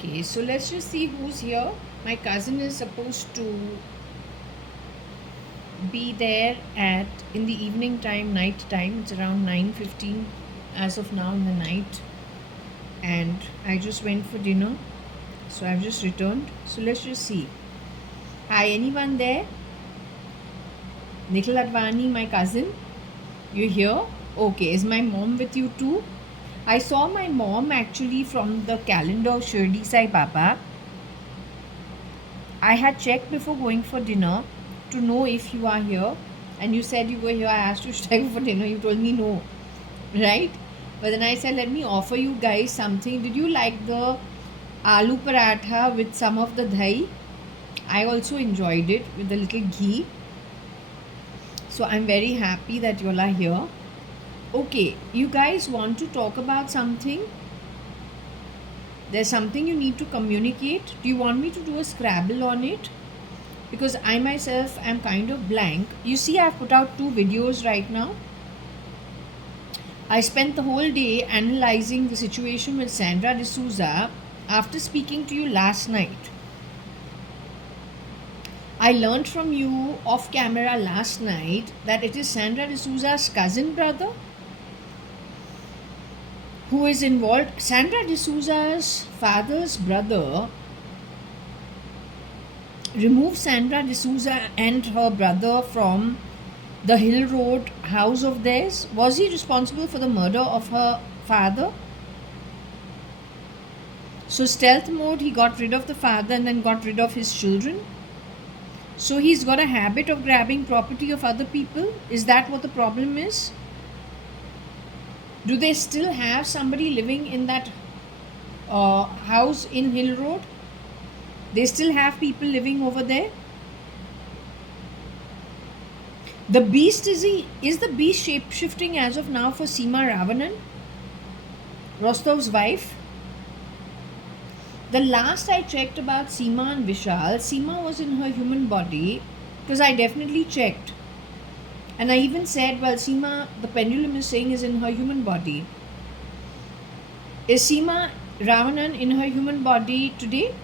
Okay, so let's just see who's here. My cousin is supposed to be there at in the evening time, night time. It's around 9:15 as of now in the night. And I just went for dinner. So I've just returned. So let's just see. Hi, anyone there? Nikhil Advani, my cousin. You here? Okay, is my mom with you too? I saw my mom actually from the calendar of Shirdi Sai Baba. I had checked before going for dinner to know if you are here, and you said you were here. I asked you, should I go for dinner? You told me no, right? But then I said, let me offer you guys something. Did you like the aloo paratha with some of the dahi? I also enjoyed it with a little ghee. So I'm very happy that you all are here. Okay, you guys want to talk about something? There's something you need to communicate. Do you want me to do a Scrabble on it? Because I myself am kind of blank. You see, I've put out 2 videos right now. I spent the whole day analyzing the situation with Sandra D'Souza after speaking to you last night. I learned from you off camera last night that it is Sandra D'Souza's cousin brother who is involved. Sandra D'Souza's father's brother removed Sandra D'Souza and her brother from the Hill Road house of theirs. Was he responsible for the murder of her father? So stealth mode, he got rid of the father and then got rid of his children. So he's got a habit of grabbing property of other people. Is that what the problem is? Do they still have somebody living in that house in Hill Road? They still have people living over there? The beast is the beast shape-shifting as of now for Seema Ravanan, Rostov's wife? The last I checked about Seema and Vishal, Seema was in her human body, because I definitely checked. And I even said, well, Seema, the pendulum is saying, is in her human body. Is Seema Ravanan in her human body today?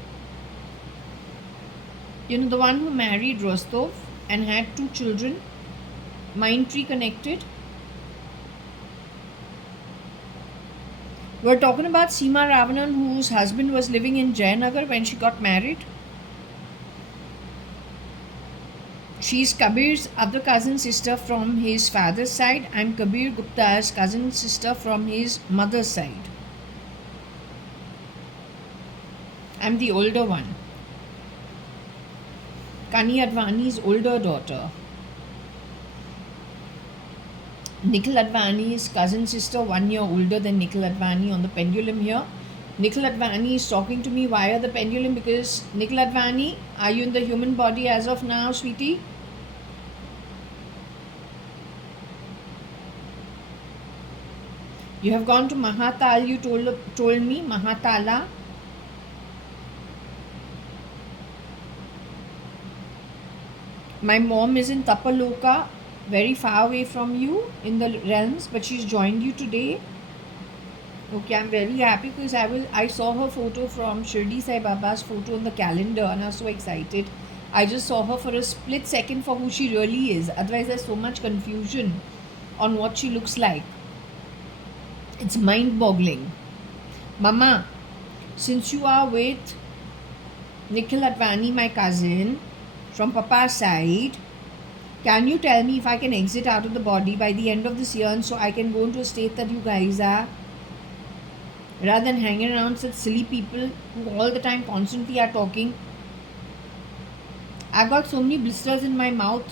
You know, the one who married Rostov and had 2 children, mind tree connected. We're talking about Seema Ravanan, whose husband was living in Jayanagar when she got married. She's Kabir's other cousin sister from his father's side. I'm Kabir Gupta's cousin sister from his mother's side. I'm the older one. Kani Advani's older daughter. Nikhil Advani's cousin sister, 1 year older than Nikhil Advani on the pendulum here. Nikhil Advani is talking to me via the pendulum because Nikhil Advani, are you in the human body as of now, sweetie? You have gone to Mahatal, you told me, Mahatala. My mom is in Tapaloka, very far away from you in the realms, but she's joined you today. Okay, I'm very happy because I saw her photo from Shirdi Sai Baba's photo on the calendar and I was so excited. I just saw her for a split second for who she really is. Otherwise, there's so much confusion on what she looks like. It's mind-boggling. Mama, since you are with Nikhil Advani, my cousin, from Papa's side, can you tell me if I can exit out of the body by the end of this year and so I can go into a state that you guys are? Rather than hanging around such silly people who all the time constantly are talking. I've got so many blisters in my mouth.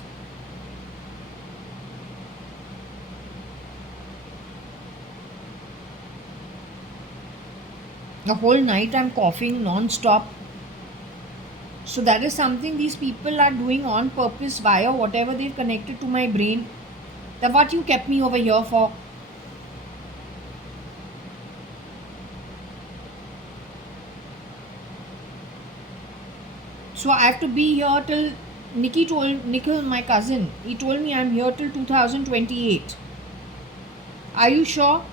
The whole night I'm coughing non-stop. So that is something these people are doing on purpose via whatever they've connected to my brain. That's what you kept me over here for. So I have to be here till Nikhil, my cousin, he told me I'm here till 2028. Are you sure?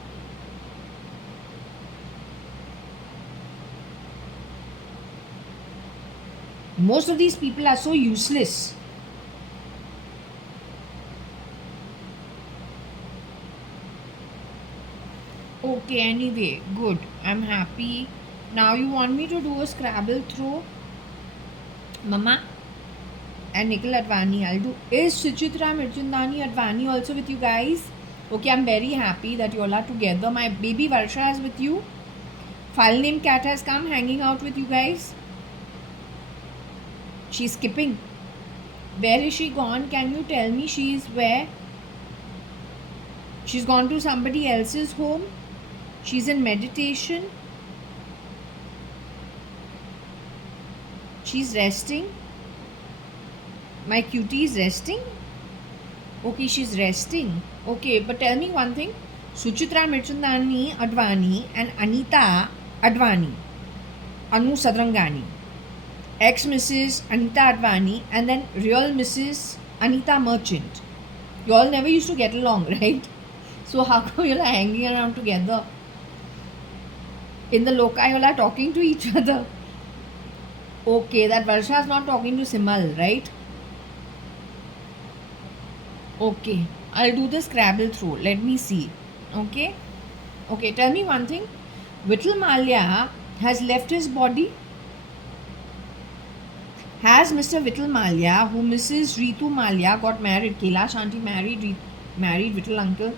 Most of these people are so useless. Okay, anyway, good. I'm happy. Now you want me to do a Scrabble throw? Mama and Nikhil Advani, I'll do. Is Suchitra Mirchandani Advani also with you guys? Okay, I'm very happy that you all are together. My baby Varsha is with you. File name cat has come hanging out with you guys. She's skipping. Where is she gone? Can you tell me she is where? She's gone to somebody else's home. She's in meditation. She's resting. My cutie is resting. Okay, she's resting. Okay, but tell me one thing. Suchitra Mirchandani Advani and Aneeta Advani, Anu Sadrangani, ex Mrs. Aneeta Advani, and then real Mrs. Aneeta Merchant. You all never used to get along, right? So how come you all are hanging around together? In the loka, you all are talking to each other. Okay, that Varsha is not talking to Simal, right? Okay, I'll do the Scrabble throw. Let me see. Okay? Okay, tell me one thing. Vittal Malia has left his body. Has Mr. Vittal Malia, who Mrs. Ritu Malia got married, Kailash Aunty married Vittal uncle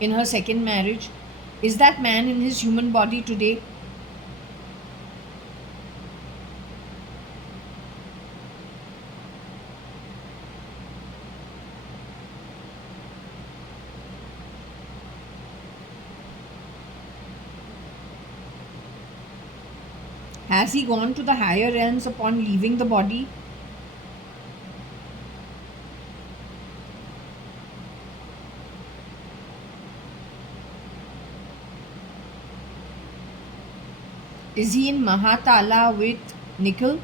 in her second marriage, is that man in his human body today? Has he gone to the higher realms upon leaving the body? Is he in Mahatala with Nikhil?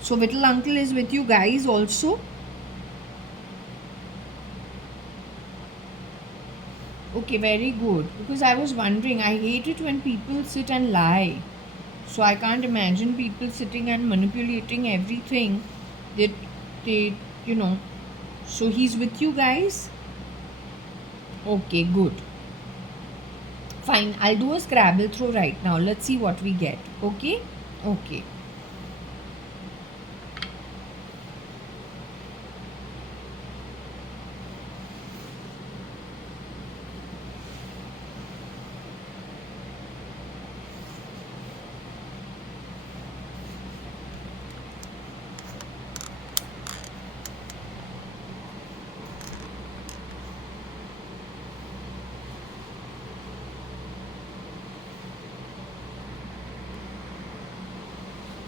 So Vittal uncle is with you guys also? Okay, very good. Because I was wondering, I hate it when people sit and lie. So I can't imagine people sitting and manipulating everything that they, you know. So he's with you guys? Okay, good. Fine, I'll do a Scrabble throw right now. Let's see what we get. Okay? Okay.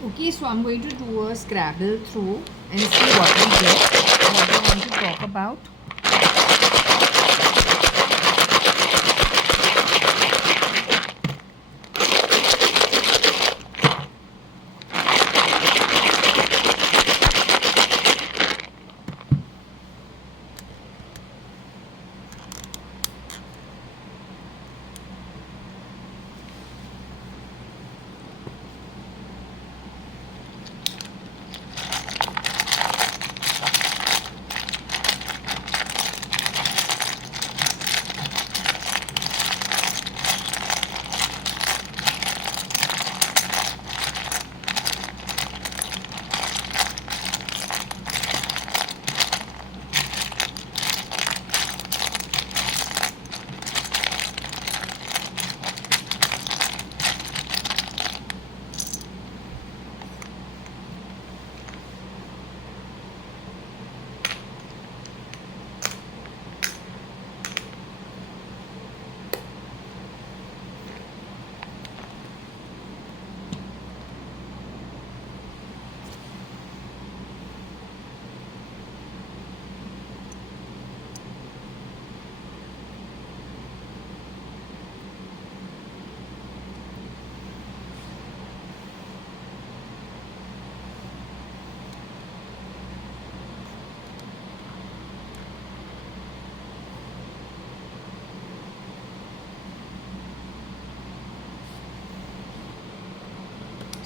Okay, so I'm going to do a Scrabble through and see what we get, what I want to talk about.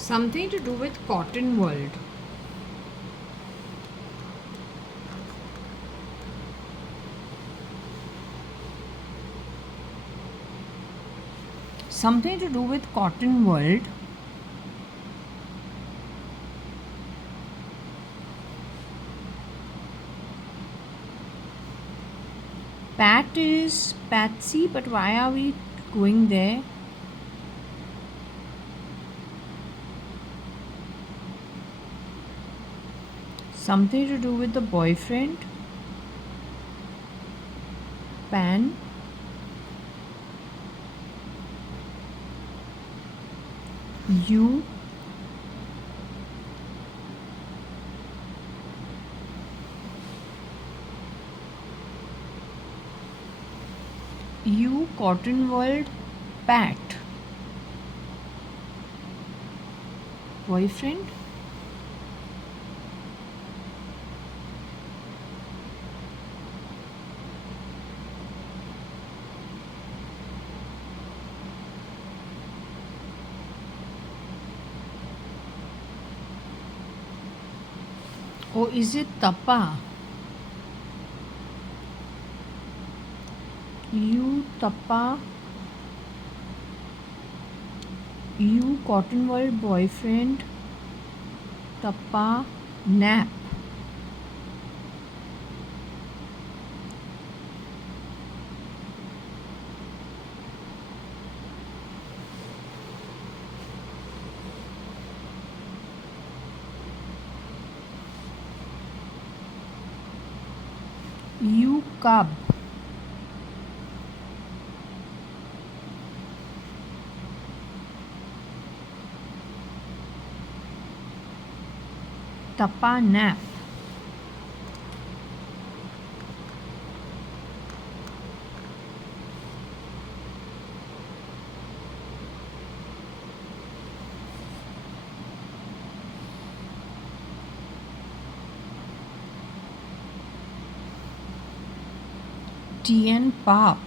Something to do with cotton world. Something to do with cotton world. Pat is Patsy, but why are we going there? Something to do with the boyfriend. Pan. You. You, cotton world, Pat. Boyfriend. Or is it Tapa? You, Tapa. You, cotton world, boyfriend. Tapa, nap. You, cub. Tapa, nap. TN Pop.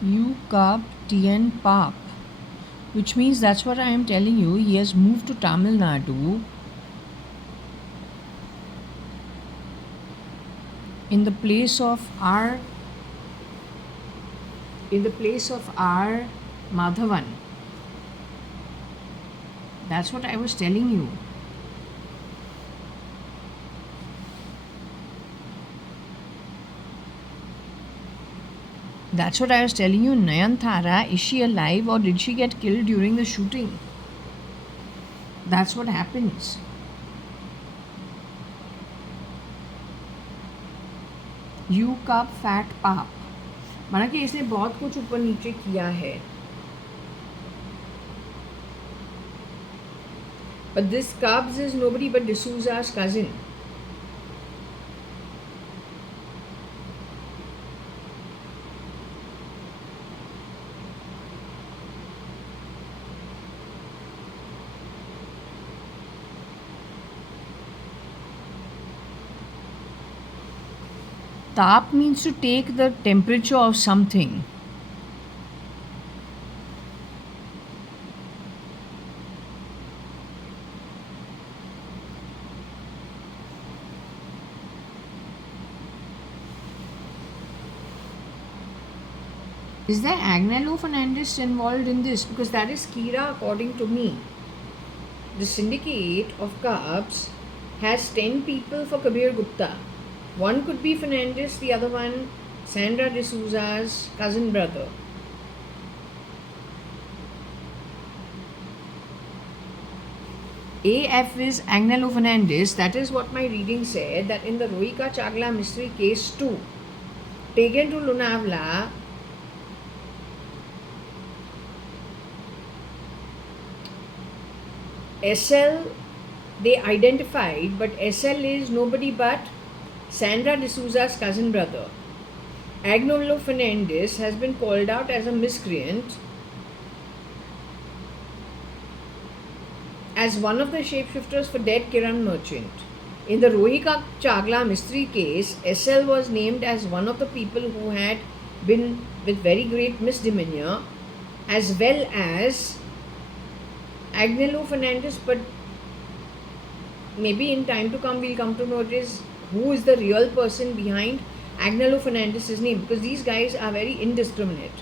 You, cub, TN Pop. Which means that's what I am telling you. He has moved to Tamil Nadu in the place of our Madhavan. That's what I was telling you. That's what I was telling you. Nayanthara, is she alive or did she get killed during the shooting? That's what happens. You, cub, fat pap. माना कि इसने बहुत कुछ ऊपर नीचे किया है. But this Cubs is nobody but D'Souza's cousin. Tap means to take the temperature of something. Is there Agnello Fernandez involved in this? Because that is Kira according to me. The syndicate of Cubs has 10 people for Kabir Gupta. One could be Fernandez, the other one Sandra D'Souza's cousin brother. AF is Agnello Fernandez. That is what my reading said, that in the Rohika Chagla mystery case 2, taken to Lonavala, SL they identified, but SL is nobody but Sandra D'Souza's cousin brother. Agnello Fernandez has been called out as a miscreant, as one of the shapeshifters for dead Kiran Merchant. In the Rohika Chagla mystery case, SL was named as one of the people who had been with very great misdemeanor, as well as Agnello Fernandez, but maybe in time to come we'll come to notice who is the real person behind Agnello Fernandez's name, because these guys are very indiscriminate.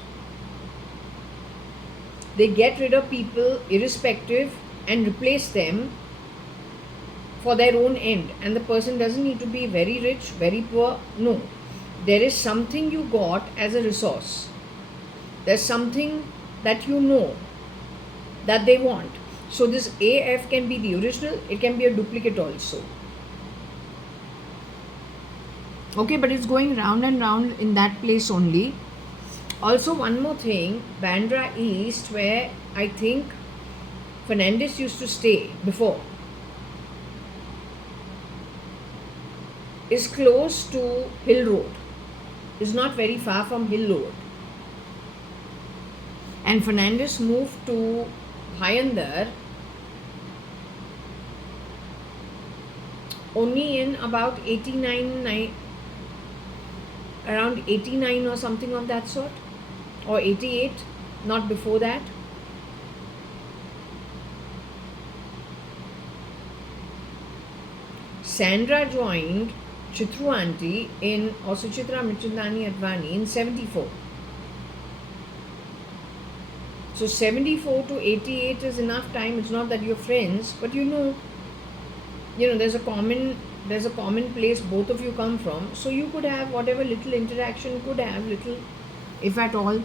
They get rid of people irrespective and replace them for their own end, and the person doesn't need to be very rich, very poor. No, there is something you got as a resource. There's something that you know that they want. So this AF can be the original, it can be a duplicate also. Okay, but it's going round and round in that place only. Also, one more thing, Bandra East, where I think Fernandez used to stay before, is close to Hill Road. Is not very far from Hill Road. And Fernandez moved to Bhayandar only in about 89, around 89 or something of that sort, or 88, not before that. Sandra joined Chitru Auntie in, or Suchitra Mrityundani-Advani in 74. So 74 to 88 is enough time. It's not that you're friends, but you know there's a common place both of you come from. So you could have whatever little interaction, could have little, if at all,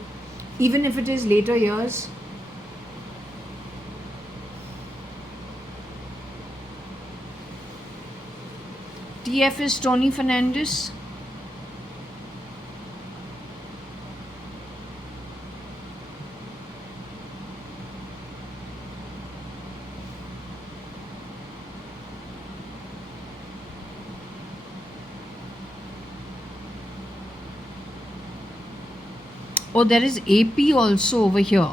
even if it is later years. TF is Tony Fernandez. Oh, there is AP also over here.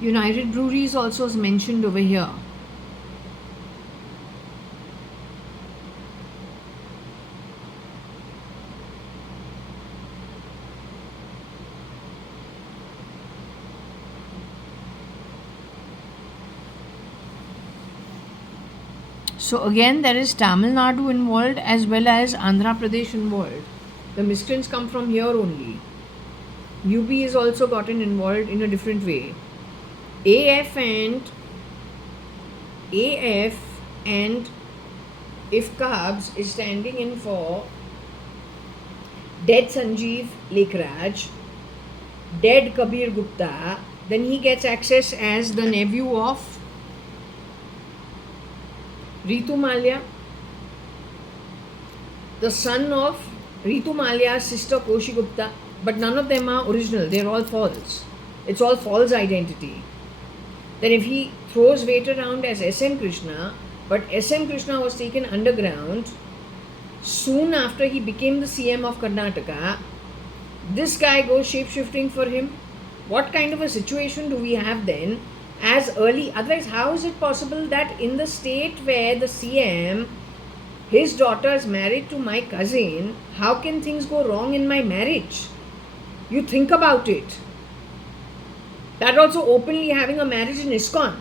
United Breweries also is mentioned over here. So again, there is Tamil Nadu involved as well as Andhra Pradesh involved. The miscreants come from here only. UP is also gotten involved in a different way. AF and IFCABS is standing in for dead Sanjeev Lekraj, dead Kabir Gupta. Then he gets access as the nephew of Ritu Malia, the son of Ritu Malia's sister Koshi Gupta, but none of them are original, they're all false. It's all false identity. Then if he throws weight around as SM Krishna, but SM Krishna was taken underground soon after he became the CM of Karnataka, this guy goes shape-shifting for him. What kind of a situation do we have then? As early, otherwise how is it possible that in the state where the CM, his daughter is married to my cousin, how can things go wrong in my marriage? You think about it. That also openly having a marriage in ISKCON.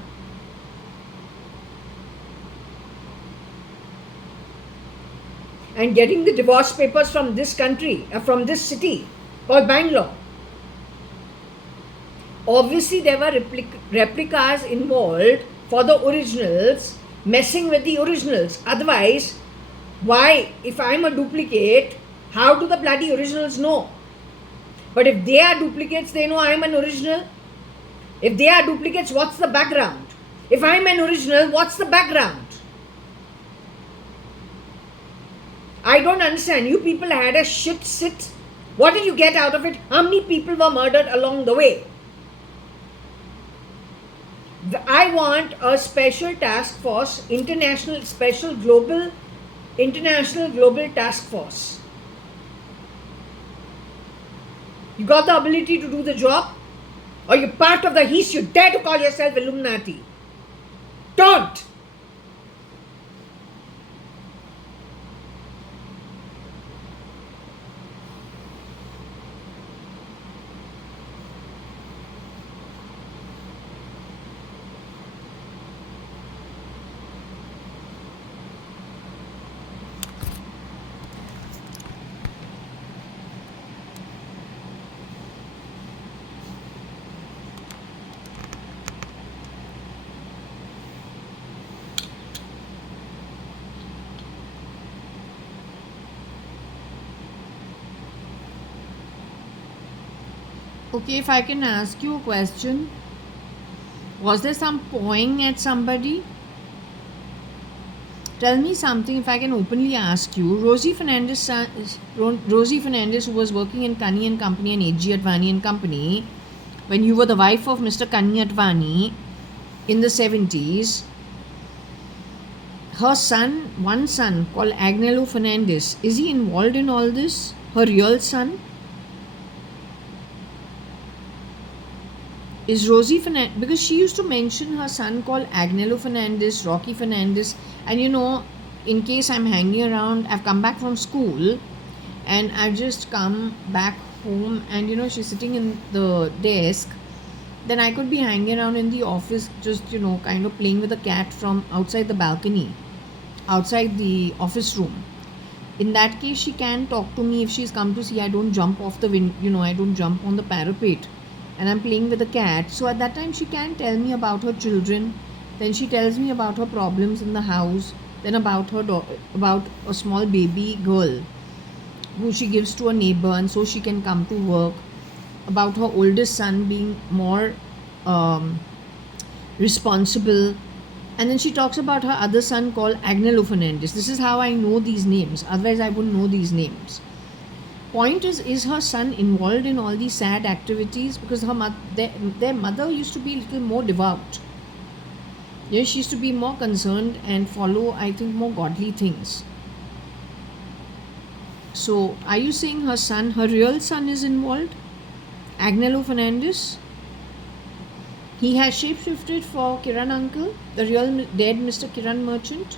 And getting the divorce papers from this country, from this city called Bangalore. Obviously, there were replicas involved for the originals, messing with the originals. Otherwise, why, if I'm a duplicate, how do the bloody originals know? But if they are duplicates, they know I'm an original. If they are duplicates, what's the background? If I'm an original, what's the background? I don't understand. You people had a shit sit. What did you get out of it? How many people were murdered along the way? I want a special task force, international global task force. You got the ability to do the job? Or you're part of the heist, you dare to call yourself Illuminati? Don't! Okay, if I can ask you a question, was there some pawing at somebody? Tell me something if I can openly ask you. Rosie Fernandez, who was working in Kani and Company and AG.ADVANI and Company, when you were the wife of Mr. Kani Advani in the 70s, her son, one son called Agnello Fernandez, is he involved in all this? Her real son? Is Rosie Fernandez, because she used to mention her son called Agnello Fernandez, Rocky Fernandez, and in case I'm hanging around, I've come back from school and I've just come back home and she's sitting in the desk, then I could be hanging around in the office just kind of playing with a cat from outside the balcony, outside the office room. In that case, she can talk to me if she's come to see I don't jump off the window, I don't jump on the parapet and I'm playing with the cat. So at that time she can tell me about her children, then she tells me about her problems in the house, then about about a small baby girl who she gives to a neighbor and so she can come to work, about her oldest son being more responsible, and then she talks about her other son called Agnello Fernandez. This is how I know these names, otherwise I wouldn't know these names. Point is her son involved in all these sad activities? Because their mother used to be a little more devout. Yes, she used to be more concerned and follow, I think, more godly things. So, are you saying her son, her real son is involved? Agnello Fernandez? He has shapeshifted for Kiran uncle, the real dead Mr. Kiran merchant?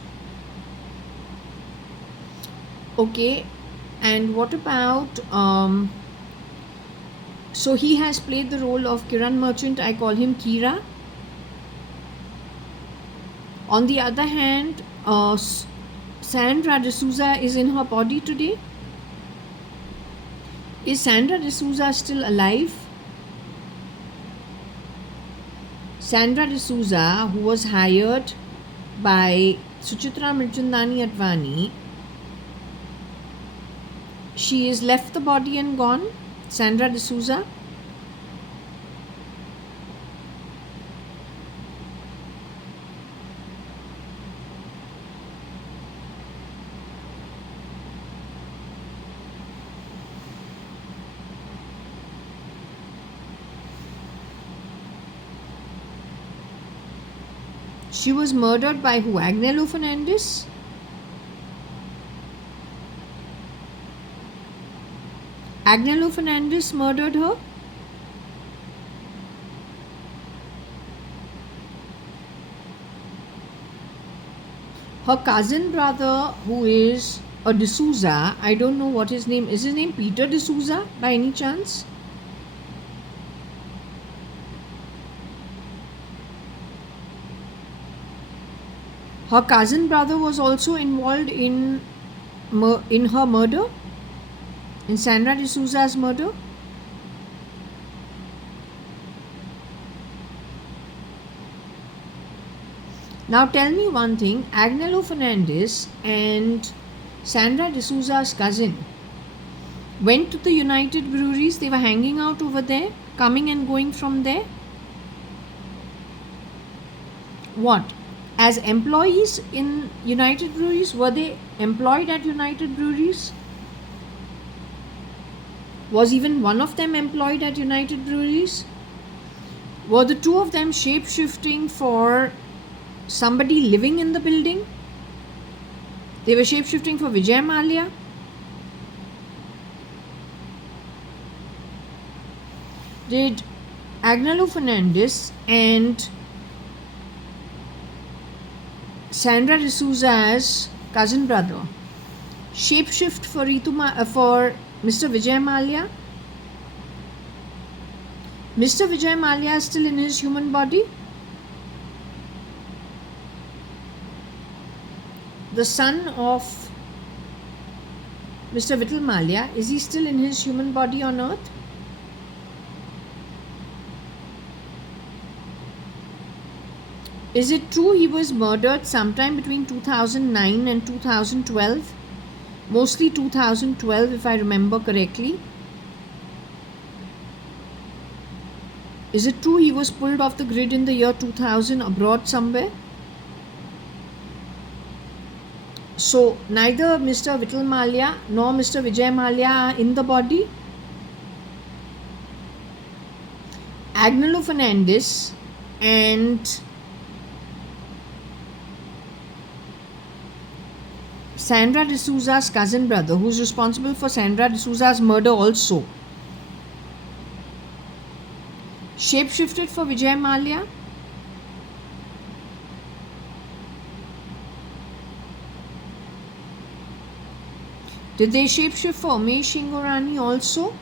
Okay, and what about, so he has played the role of Kiran merchant, I call him Kira. On the other hand, Sandra D'Souza is in her body today. Is Sandra D'Souza still alive? Sandra D'Souza, who was hired by Suchitra Mirchandani Advani, she has left the body and gone. Sandra D'Souza. She was murdered by who? Agnello Fernandez? Agnello Fernandez murdered her? Her cousin brother, who is a D'Souza, I don't know what his name is. His name Peter D'Souza by any chance? Her cousin brother was also involved in her murder, in Sandra D'Souza's murder. Now tell me one thing, Agnello Fernandez and Sandra D'Souza's cousin went to the United Breweries. They were hanging out over there, coming and going from there. What? As employees in United Breweries? Were they employed at United Breweries? Was even one of them employed at United Breweries? Were the two of them shape-shifting for somebody living in the building? They were shape-shifting for Vijay Mallya? Did Agnello Fernandez and Sandra D'Souza's cousin brother shapeshift for Mr. Vijay Mallya? Mr. Vijay Mallya is still in his human body? The son of Mr. Vital Mallya, is he still in his human body on earth? Is it true he was murdered sometime between 2009 and 2012? Mostly 2012 if I remember correctly. Is it true he was pulled off the grid in the year 2000 abroad somewhere? So neither Mr. Vital Malia nor Mr. Vijay Malia are in the body. Agnello Fernandez and Sandra D'Souza's cousin brother, who's responsible for Sandra D'Souza's murder also, shapeshifted for Vijay Malia. Did they shapeshift for Umesh Ingorani also?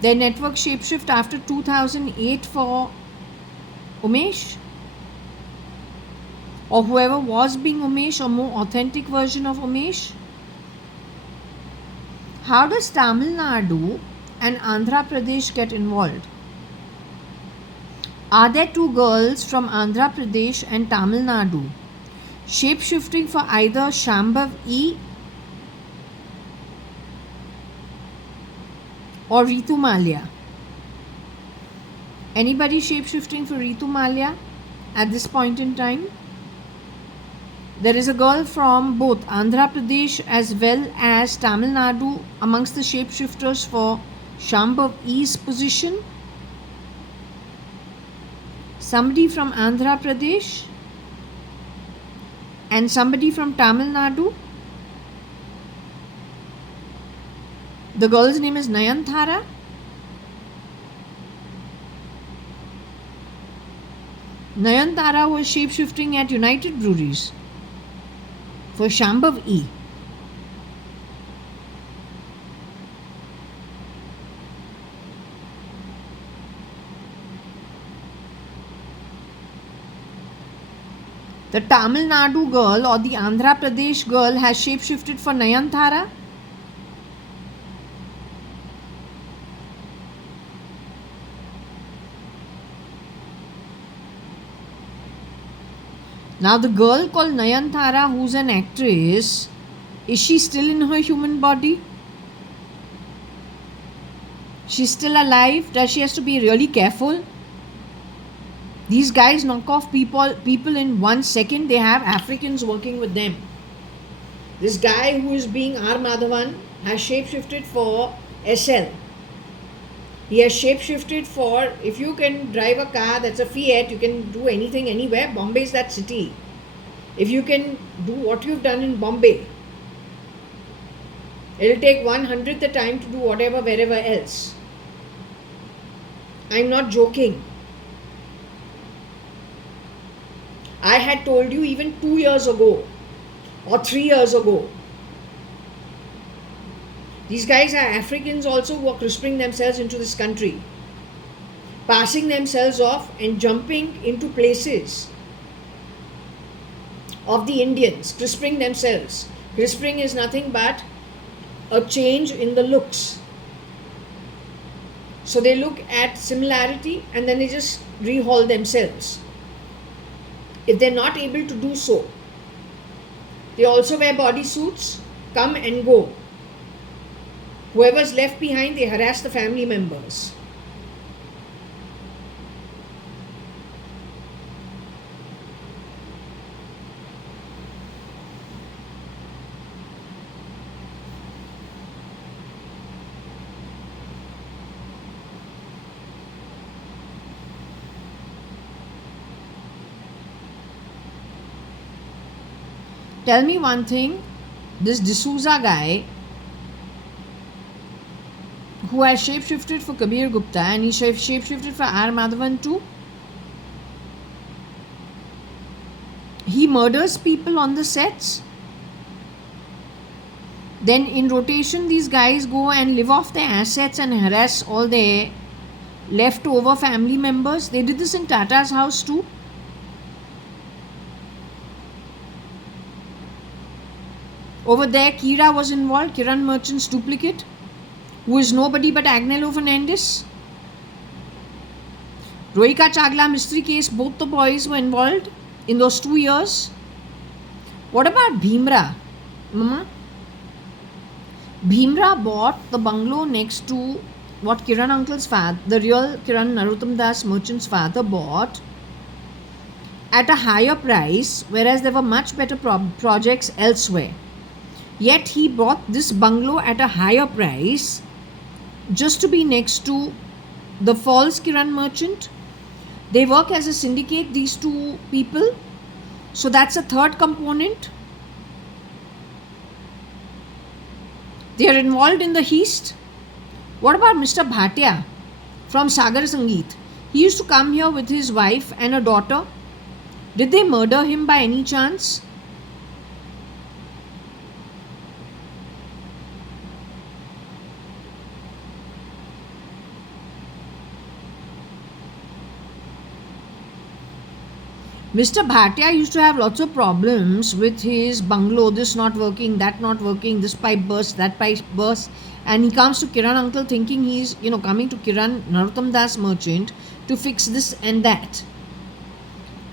Their network shapeshift after 2008 for Umesh? Or whoever was being Umesh, or more authentic version of Umesh? How does Tamil Nadu and Andhra Pradesh get involved? Are there two girls from Andhra Pradesh and Tamil Nadu shapeshifting for either Shambhav E or Ritu Malia? Anybody shapeshifting for Ritu Malia at this point in time? There is a girl from both Andhra Pradesh as well as Tamil Nadu amongst the shapeshifters for Shambhav E's position. Somebody from Andhra Pradesh and somebody from Tamil Nadu. The girl's name is Nayanthara. Nayanthara was shapeshifting at United Breweries for Shambhav E. The Tamil Nadu girl or the Andhra Pradesh girl has shapeshifted for Nayanthara. Now the girl called Nayanthara, who's an actress, is she still in her human body? She's still alive? Does she has to be really careful? These guys knock off people in 1 second. They have Africans working with them. This guy who is being R. Madhavan has shapeshifted for SL. He has shapeshifted for, if you can drive a car that's a Fiat, you can do anything anywhere. Bombay is that city. If you can do what you've done in Bombay, it'll take 1/100th the time to do whatever wherever else. I'm not joking. I had told you even 2 years ago or 3 years ago. These guys are Africans also who are crisping themselves into this country, passing themselves off and jumping into places of the Indians, crisping themselves. Crisping is nothing but a change in the looks. So they look at similarity and then they just rehaul themselves. If they're not able to do so, they also wear bodysuits, come and go. Whoever's left behind, they harass the family members. Tell me one thing, this D'Souza guy who has shapeshifted for Kabir Gupta and he shapeshifted for R. Madhavan too, he murders people on the sets. Then in rotation these guys go and live off their assets and harass all their leftover family members. They did this in Tata's house too. Over there, Kira was involved, Kiran Merchant's duplicate, who is nobody but Agnello Fernandez. Rohika Chagla mystery case, both the boys were involved in those 2 years. What about Bhimra? Mama? Bhimra bought the bungalow next to what Kiran uncle's father, the real Kiran Narottam Das merchant's father, bought at a higher price, whereas there were much better projects elsewhere. Yet he bought this bungalow at a higher price just to be next to the false Kiran merchant. They work as a syndicate, these two people. So that's a third component. They are involved in the heist. What about Mr. Bhatia from Sagar Sangeet? He used to come here with his wife and a daughter. Did they murder him by any chance? Mr. Bhatia used to have lots of problems with his bungalow, this not working, that not working, this pipe burst, that pipe burst. And he comes to Kiran uncle thinking he's, coming to Kiran Narottam Das merchant to fix this and that.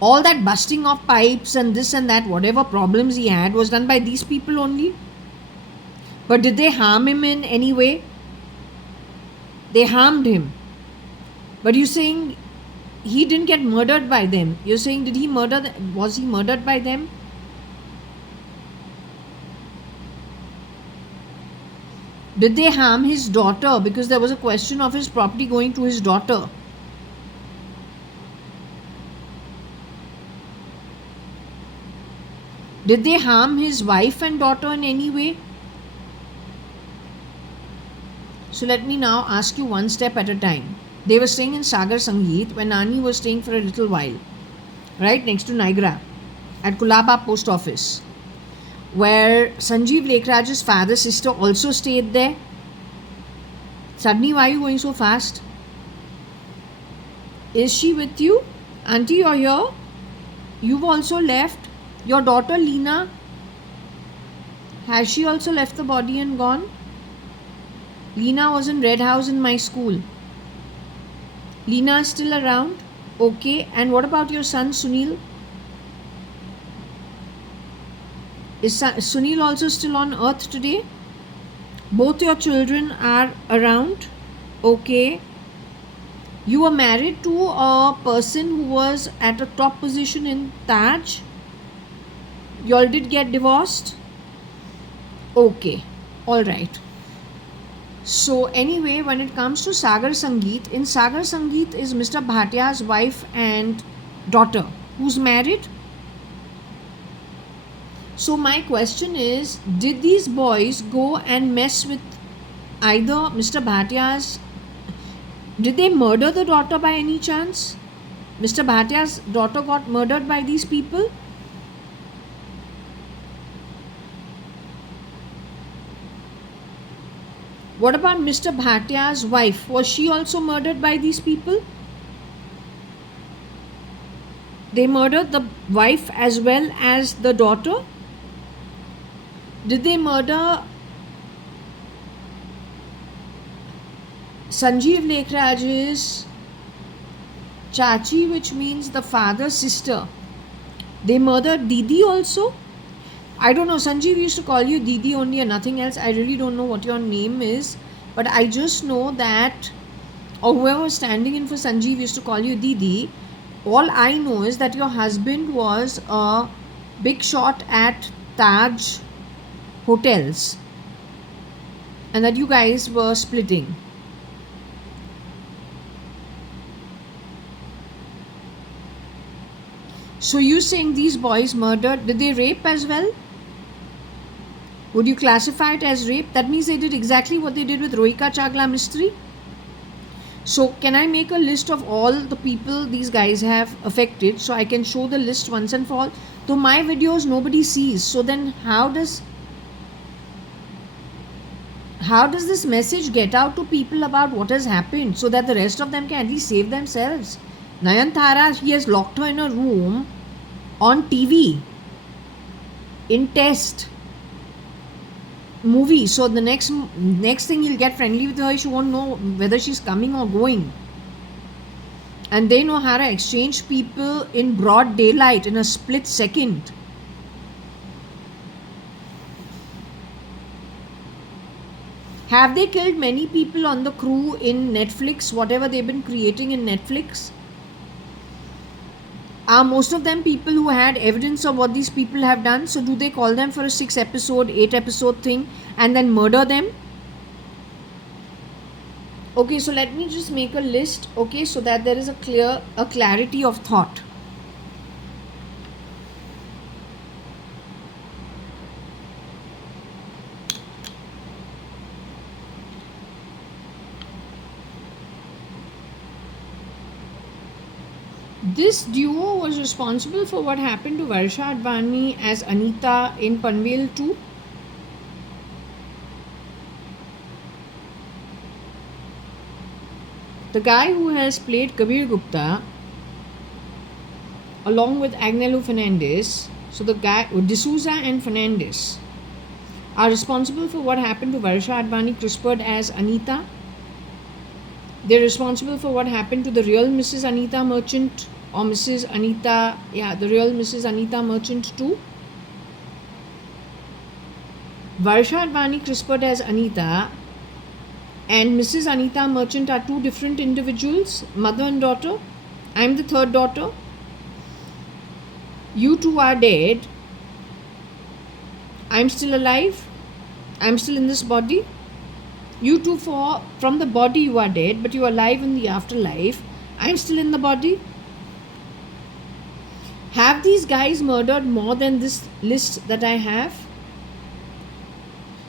All that busting of pipes and this and that, whatever problems he had, was done by these people only. But did they harm him in any way? They harmed him. But you're saying he didn't get murdered by them. You're saying, was he murdered by them? Did they harm his daughter? Because there was a question of his property going to his daughter. Did they harm his wife and daughter in any way? So let me now ask you one step at a time. They were staying in Sagar Sangeet when Nani was staying for a little while, right next to Niagara, at Kulaba post office, where Sanjeev Lekhraj's father's sister also stayed there. Suddenly, why are you going so fast? Is she with you? Auntie, you're here? You've also left? Your daughter Leena, has she also left the body and gone? Leena was in Red House in my school. Leena is still around? Okay. And what about your son Sunil? Is Sunil also still on earth today? Both your children are around? Okay. You were married to a person who was at a top position in Taj? You all did get divorced? Okay. Alright. So anyway, when it comes to Sagar Sangeet, in Sagar Sangeet is Mr. Bhatia's wife and daughter, who's married. So my question is, did these boys go and mess with either Mr. Bhatia's, did they murder the daughter by any chance? Mr. Bhatia's daughter got murdered by these people? What about Mr. Bhatia's wife? Was she also murdered by these people? They murdered the wife as well as the daughter? Did they murder Sanjeev Lekhraj's Chachi, which means the father's sister? They murdered Didi also? I don't know, Sanjeev used to call you Didi only and nothing else. I really don't know what your name is, but I just know that, or whoever was standing in for Sanjeev used to call you Didi. All I know is that your husband was a big shot at Taj hotels and that you guys were splitting. So you saying these boys murdered, did they rape as well? Would you classify it as rape? That means they did exactly what they did with Rohika Chagla Mistry. So can I make a list of all the people these guys have affected so I can show the list once and for all? Though my videos nobody sees. So then how does this message get out to people about what has happened so that the rest of them can at least save themselves? Nayanthara, he has locked her in a room on TV in test movie. So the next thing he'll get friendly with her, she won't know whether she's coming or going. And they know how to exchange people in broad daylight in a split second. Have they killed many people on the crew in Netflix, whatever they've been creating in Netflix? Are most of them people who had evidence of what these people have done? So do they call them for a 6 episode, 8 episode thing and then murder them? Okay, so let me just make a list, okay, so that there is a clarity of thought. This duo was responsible for what happened to JAYA.ADVANI as Aneeta in Panvel 2. The guy who has played Kabir Gupta along with Agnello Fernandez, so the guy D'Souza and Fernandez are responsible for what happened to JAYA.ADVANI CRISPR'd as Aneeta. They're responsible for what happened to the real Mrs. Aneeta Merchant or Mrs. Aneeta, the real Mrs. Aneeta Merchant too. JAYA.ADVANI CRISPR'd as Aneeta and Mrs. Aneeta Merchant are two different individuals, mother and daughter. I'm the third daughter. You two are dead. I'm still alive. I'm still in this body. You two from the body you are dead, but you are alive in the afterlife. I'm still in the body. Have these guys murdered more than this list that I have?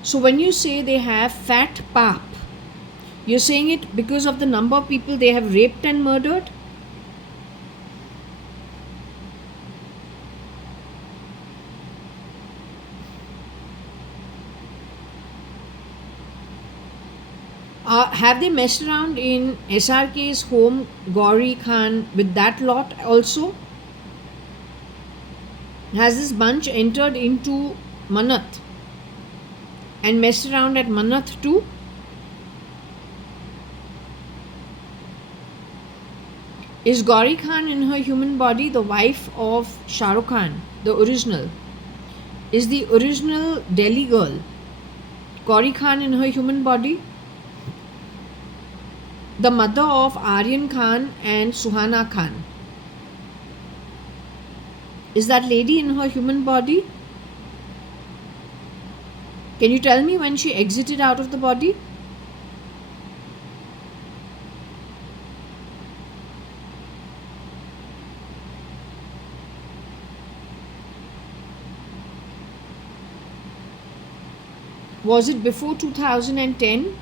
So when you say they have fat pap, you're saying it because of the number of people they have raped and murdered? Have they messed around in SRK's home, Gauri Khan, with that lot also? Has this bunch entered into Manath and messed around at Manath too? Is Gauri Khan in her human body the wife of Shah Rukh Khan, the original? Is the original Delhi girl Gauri Khan in her human body? The mother of Aryan Khan and Suhana Khan. Is that lady in her human body? Can you tell me when she exited out of the body? Was it before 2010?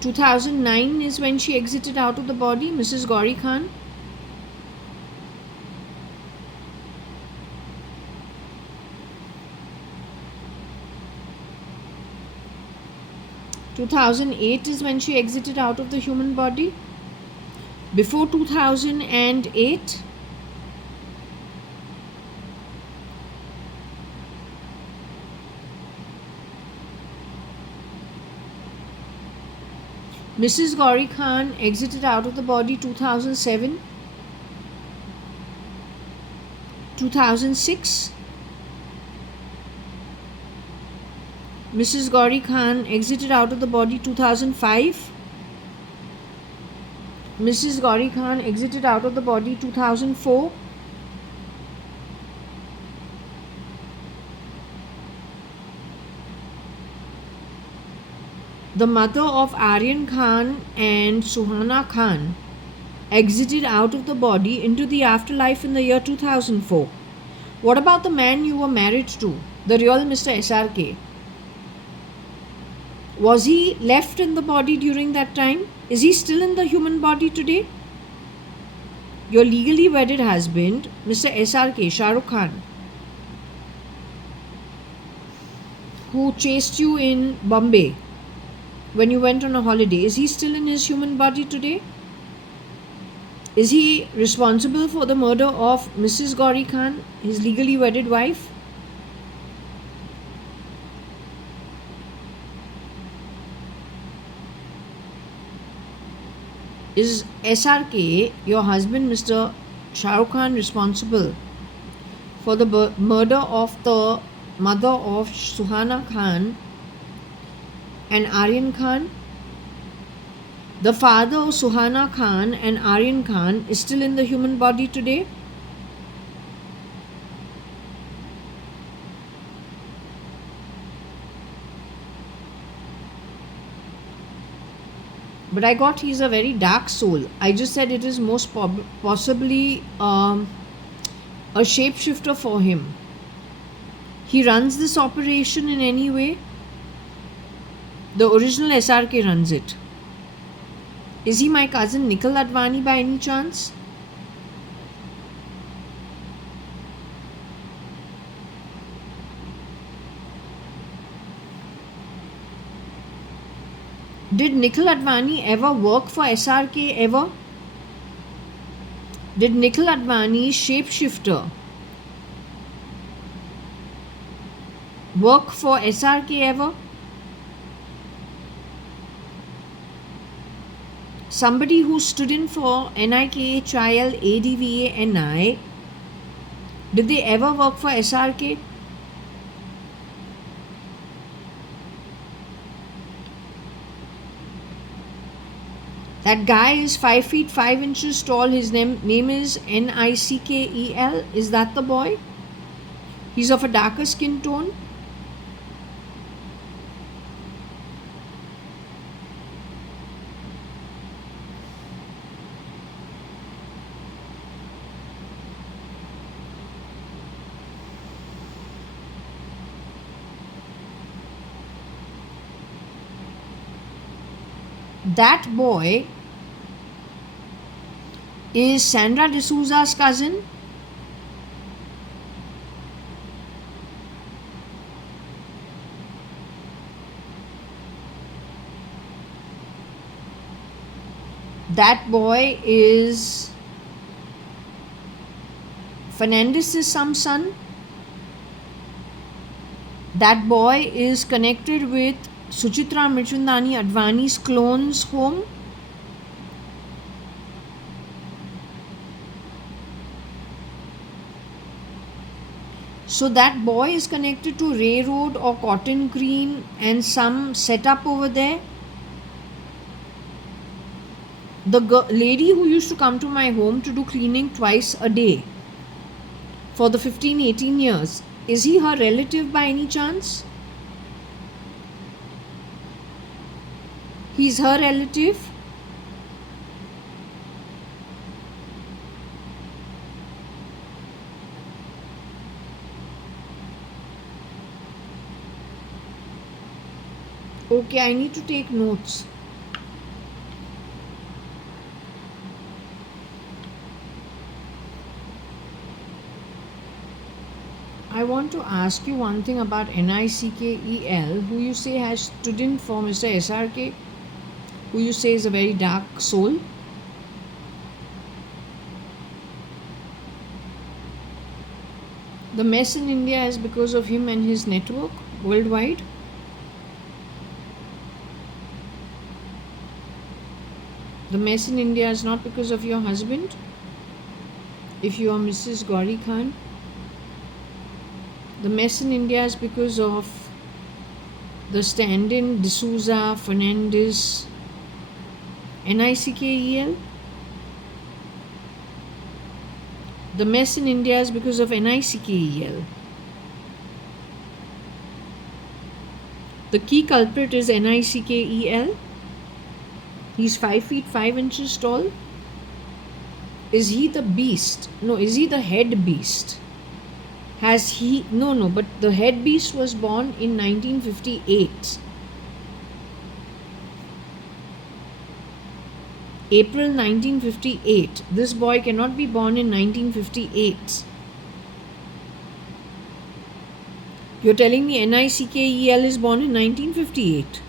2009 is when she exited out of the body, Mrs. Gauri Khan. Two 2008 is when she exited out of the human body. Before 2008, Mrs. Gauri Khan exited out of the body 2007, 2006. Mrs. Gauri Khan exited out of the body 2005. Mrs. Gauri Khan exited out of the body 2004. The mother of Aryan Khan and Suhana Khan exited out of the body into the afterlife in the year 2004. What about the man you were married to, the real Mr. SRK? Was he left in the body during that time? Is he still in the human body today? Your legally wedded husband, Mr. SRK, Shah Rukh Khan, who chased you in Bombay when you went on a holiday, is he still in his human body today? Is he responsible for the murder of Mrs. Gauri Khan, his legally wedded wife? Is SRK, your husband, Mr. Shah Rukh Khan, responsible for the murder of the mother of Suhana Khan and Aryan Khan? The father of Suhana Khan and Aryan Khan is still in the human body today? But I got he's a very dark soul. I just said it is most possibly a shapeshifter for him. He runs this operation in any way? The original SRK runs it. Is he my cousin Nikhil Advani by any chance? Did Nikhil Advani ever work for SRK ever? Did Nikhil Advani, shapeshifter, work for SRK ever? Somebody who stood in for NIKHIL-ADVANI, did they ever work for SRK? That guy is 5 feet 5 inches tall. His name is Nikhil. Is that the boy? He's of a darker skin tone. That boy is Sandra D'Souza's cousin. That boy is Fernandez's some son. That boy is connected with Suchitra Mirchandani Advani's clone's home. So that boy is connected to Railroad or Cotton Green and some setup over there. The lady who used to come to my home to do cleaning twice a day for the 15-18 years, is he her relative by any chance? He's her relative. Okay, I need to take notes. I want to ask you one thing about Nikhil, who you say has stood in for Mr. SRK, who you say is a very dark soul. The mess in India is because of him and his network worldwide. The mess in India is not because of your husband. If you are Mrs. Gauri Khan, the mess in India is because of the stand-in D'Souza, Fernandez, Nikhil. The mess in India is because of Nikhil. The key culprit is Nikhil. He's 5 feet 5 inches tall. Is he the beast? No, is he the head beast? Has he? No, but the head beast was born in 1958. April 1958. This boy cannot be born in 1958. You're telling me Nikhil is born in 1958.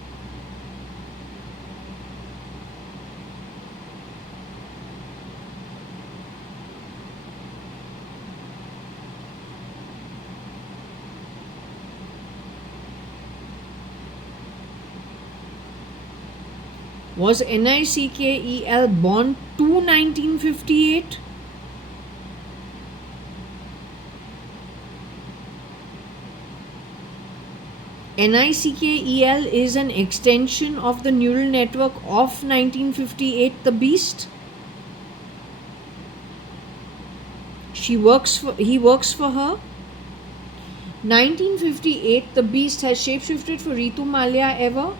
Was Nikhil born to 1958? Nikel is an extension of the neural network of 1958, The Beast. He works for her. 1958, The Beast has shapeshifted for Ritu Malia ever?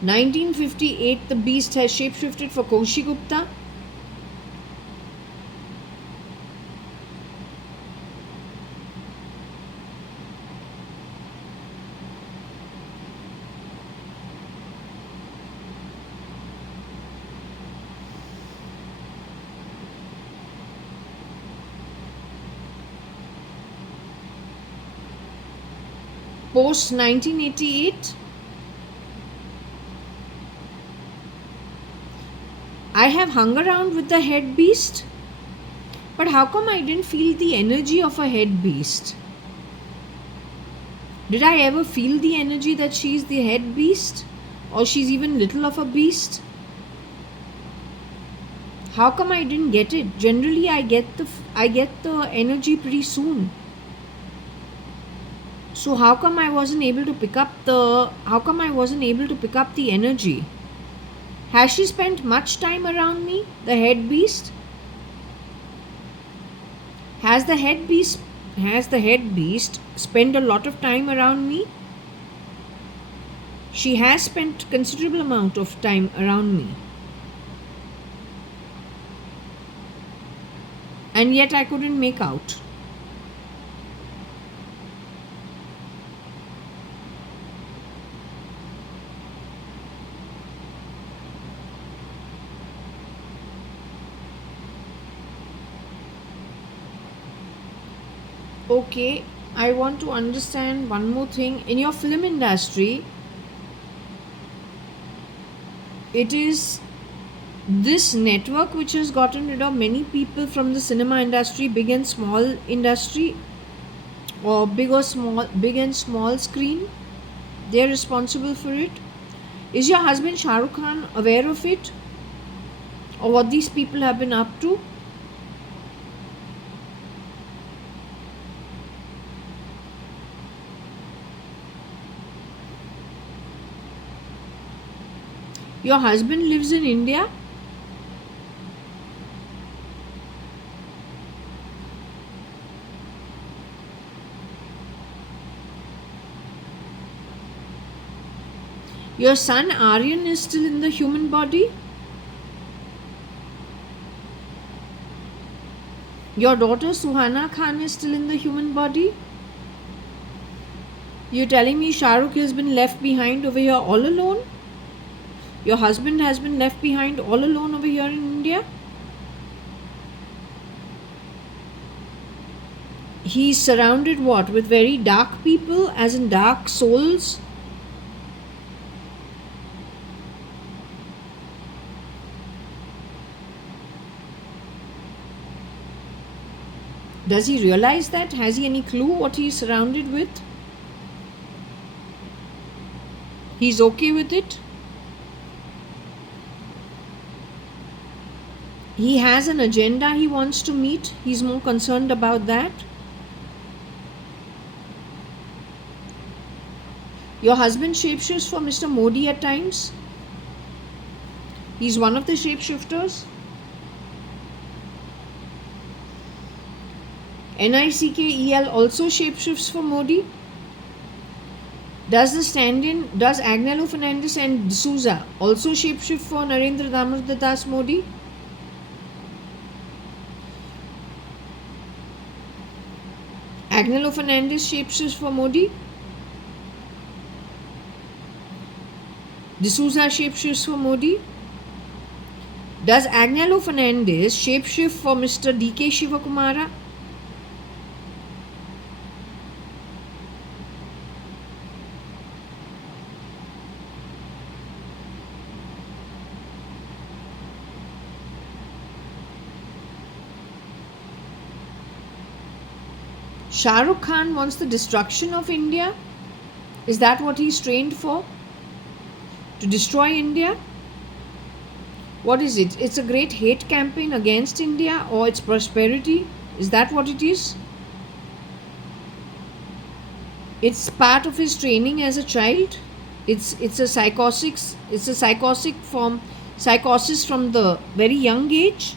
"1958, The Beast has shapeshifted for Kaushi Gupta." Post 1988, I have hung around with the head beast, but how come I didn't feel the energy of a head beast? Did I ever feel the energy that she's the head beast, or she's even little of a beast? How come I didn't get it? Generally, I get the energy pretty soon. So how come I wasn't able to pick up the energy? Has she spent much time around me, the head beast? Has the head beast spent a lot of time around me? She has spent considerable amount of time around me. And yet I couldn't make out. Okay, I want to understand one more thing. In your film industry, it is this network which has gotten rid of many people from the cinema industry, big and small industry, or big and small screen. They're responsible for it. Is your husband Shah Rukh Khan aware of it, or what these people have been up to? Your husband lives in India? Your son Aryan is still in the human body? Your daughter Suhana Khan is still in the human body? You're telling me Shah Rukh has been left behind over here all alone? Your husband has been left behind all alone over here in India? He's surrounded with very dark people, as in dark souls? Does he realize that? Has he any clue what he's surrounded with? He's okay with it? He has an agenda he wants to meet. He's more concerned about that. Your husband shapeshifts for Mr. Modi at times? He's one of the shapeshifters? Nikel also shapeshifts for Modi? Does Agnello Fernandez and D'Souza also shapeshift for Narendra Damodar Das Modi? Agnello Fernandez shapeshifts for Modi? D'Souza shapeshifts for Modi? Does Agnello Fernandez shapeshift for Mr. D.K. Shivakumara? Shah Rukh Khan wants the destruction of India? Is that what he's trained for? To destroy India? What is it? It's a great hate campaign against India or its prosperity? Is that what it is? It's part of his training as a child. It's a psychosis from the very young age.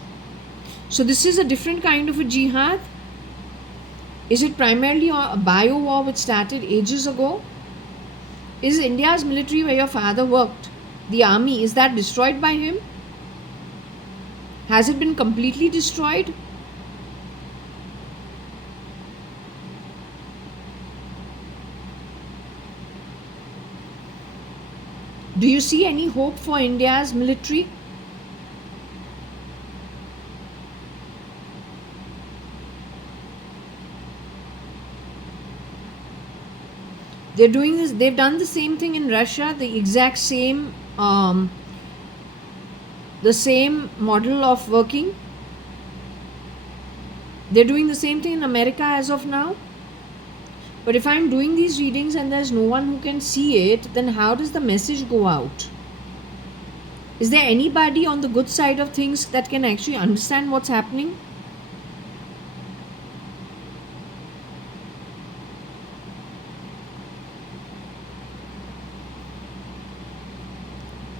So this is a different kind of a jihad. Is it primarily a bio war which started ages ago? Is India's military where your father worked, the army, is that destroyed by him? Has it been completely destroyed? Do you see any hope for India's military? They've done the same thing in Russia, the exact same the same model of working. They're doing the same thing in America as of now. But if I'm doing these readings and there's no one who can see it, then how does the message go out? Is there anybody on the good side of things that can actually understand what's happening?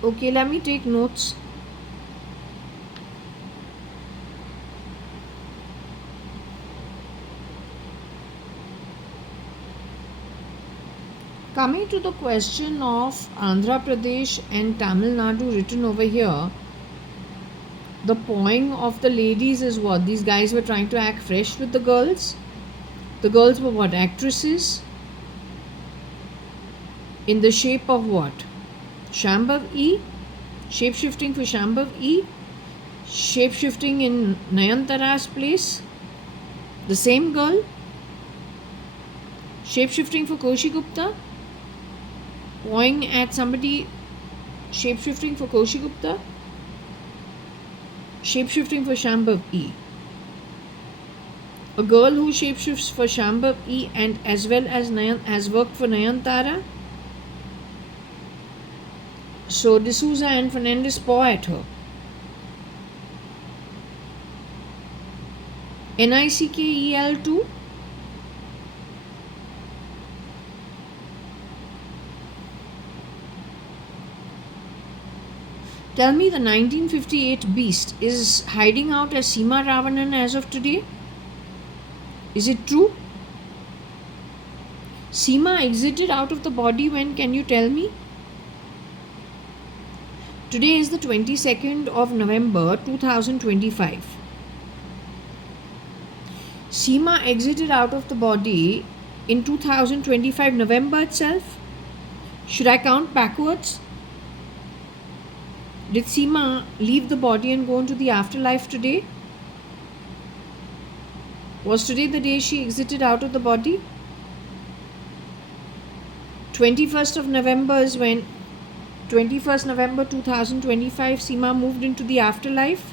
Okay, let me take notes. Coming to the question of Andhra Pradesh and Tamil Nadu written over here, the pawing of the ladies is what? These guys were trying to act fresh with the girls. The girls were what? Actresses? In the shape of what? Shambhav E? Shape-shifting for Shambhav E? Shape-shifting in Nayantara's place? The same girl? Shape-shifting for Koshi Gupta? Pawing at somebody, shape-shifting for Koshi Gupta? Shape-shifting for Shambhav E. A girl who shapeshifts for Shambhav E and as well as has worked for Nayantara. So D'Souza and Fernandez paw at her. Nikel too. Tell me, the 1958 beast is hiding out as Seema Ravanan as of today? Is it true? Seema exited out of the body when? Can you tell me? Today is the 22nd of November 2025. Seema exited out of the body in 2025 November itself. Should I count backwards? Did Seema leave the body and go into the afterlife today? Was today the day she exited out of the body? 21st of November is when 21st November 2025 Seema moved into the afterlife.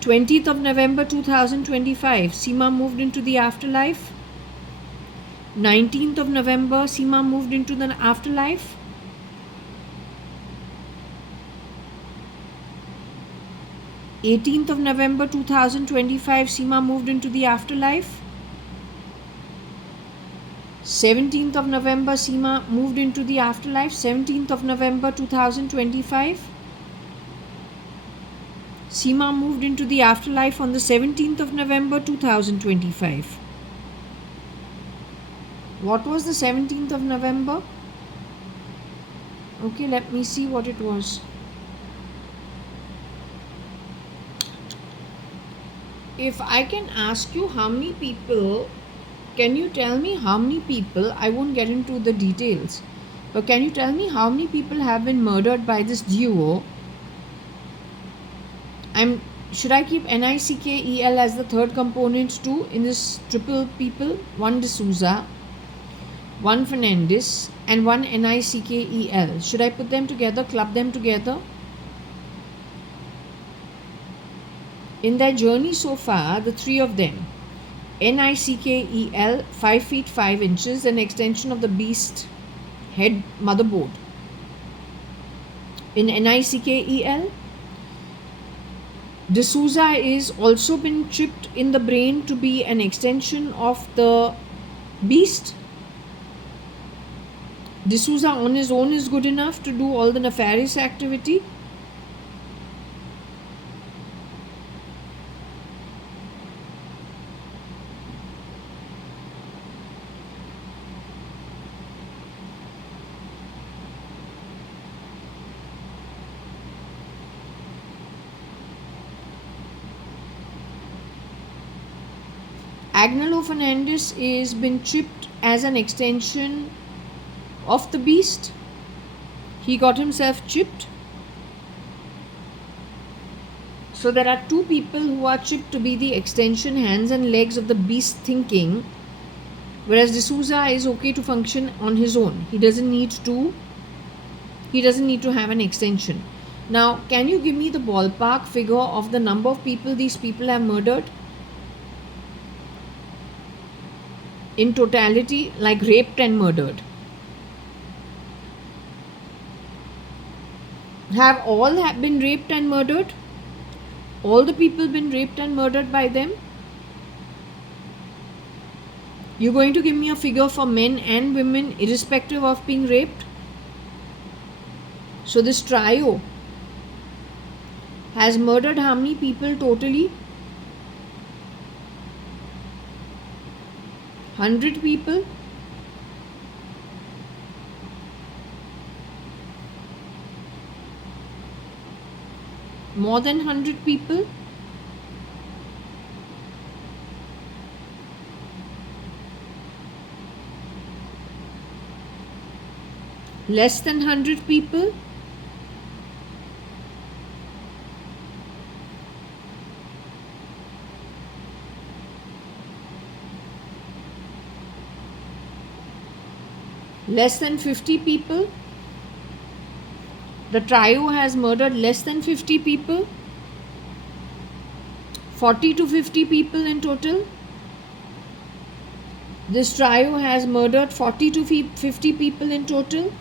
20th of November 2025 Seema moved into the afterlife. 19th of November Seema moved into the afterlife. 18th of November 2025 Seema moved into the afterlife. 17th of November Seema moved into the afterlife. 17th of November 2025 Seema moved into the afterlife on the 17th of November 2025. What was the 17th of November? Okay, let me see what it was. If I can ask you how many people, can you tell me how many people, I won't get into the details, but can you tell me how many people have been murdered by this duo? Should I keep Nikel as the third component too in this triple people? One D'Souza, one Fernandez, and one Nikel. Should I put them together, club them together? In their journey so far, the three of them, Nikel, 5 feet 5 inches, an extension of the beast head motherboard. in Nikel. D'Souza is also been chipped in the brain to be an extension of the beast. D'Souza on his own is good enough to do all the nefarious activity. Agnello Fernandez is been chipped as an extension of the beast. He got himself chipped. So there are two people who are chipped to be the extension, hands and legs of the beast thinking, whereas D'Souza is okay to function on his own. He doesn't need to have an extension. Now, can you give me the ballpark figure of the number of people these people have murdered? In totality, like raped and murdered. Have all been raped and murdered? All the people been raped and murdered by them? You're going to give me a figure for men and women irrespective of being raped? So this trio has murdered how many people totally? 100 people? More than 100 people? Less than 100 people? Less than 50 people? The trio has murdered less than 50 people? 40 to 50 people in total? This trio has murdered 40 to 50 people in total?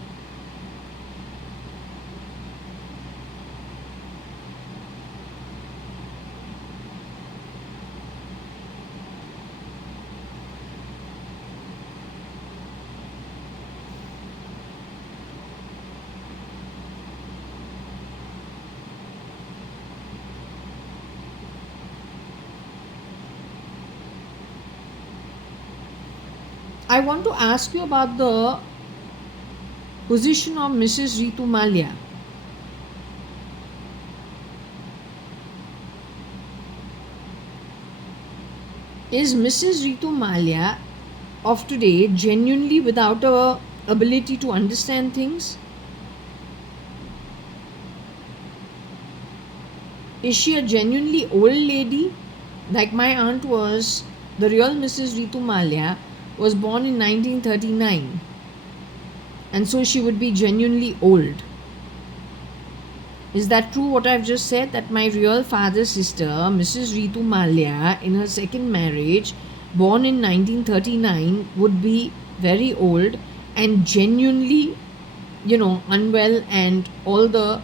I want to ask you about the position of Mrs. Ritu Malia. Is Mrs. Ritu Malia of today genuinely without a ability to understand things? Is she a genuinely old lady? Like my aunt was, the real Mrs. Ritu Malia was born in 1939, and so she would be genuinely old. Is that true what I've just said, that my real father's sister, Mrs. Ritu Malia, in her second marriage, born in 1939, would be very old and genuinely, unwell and all the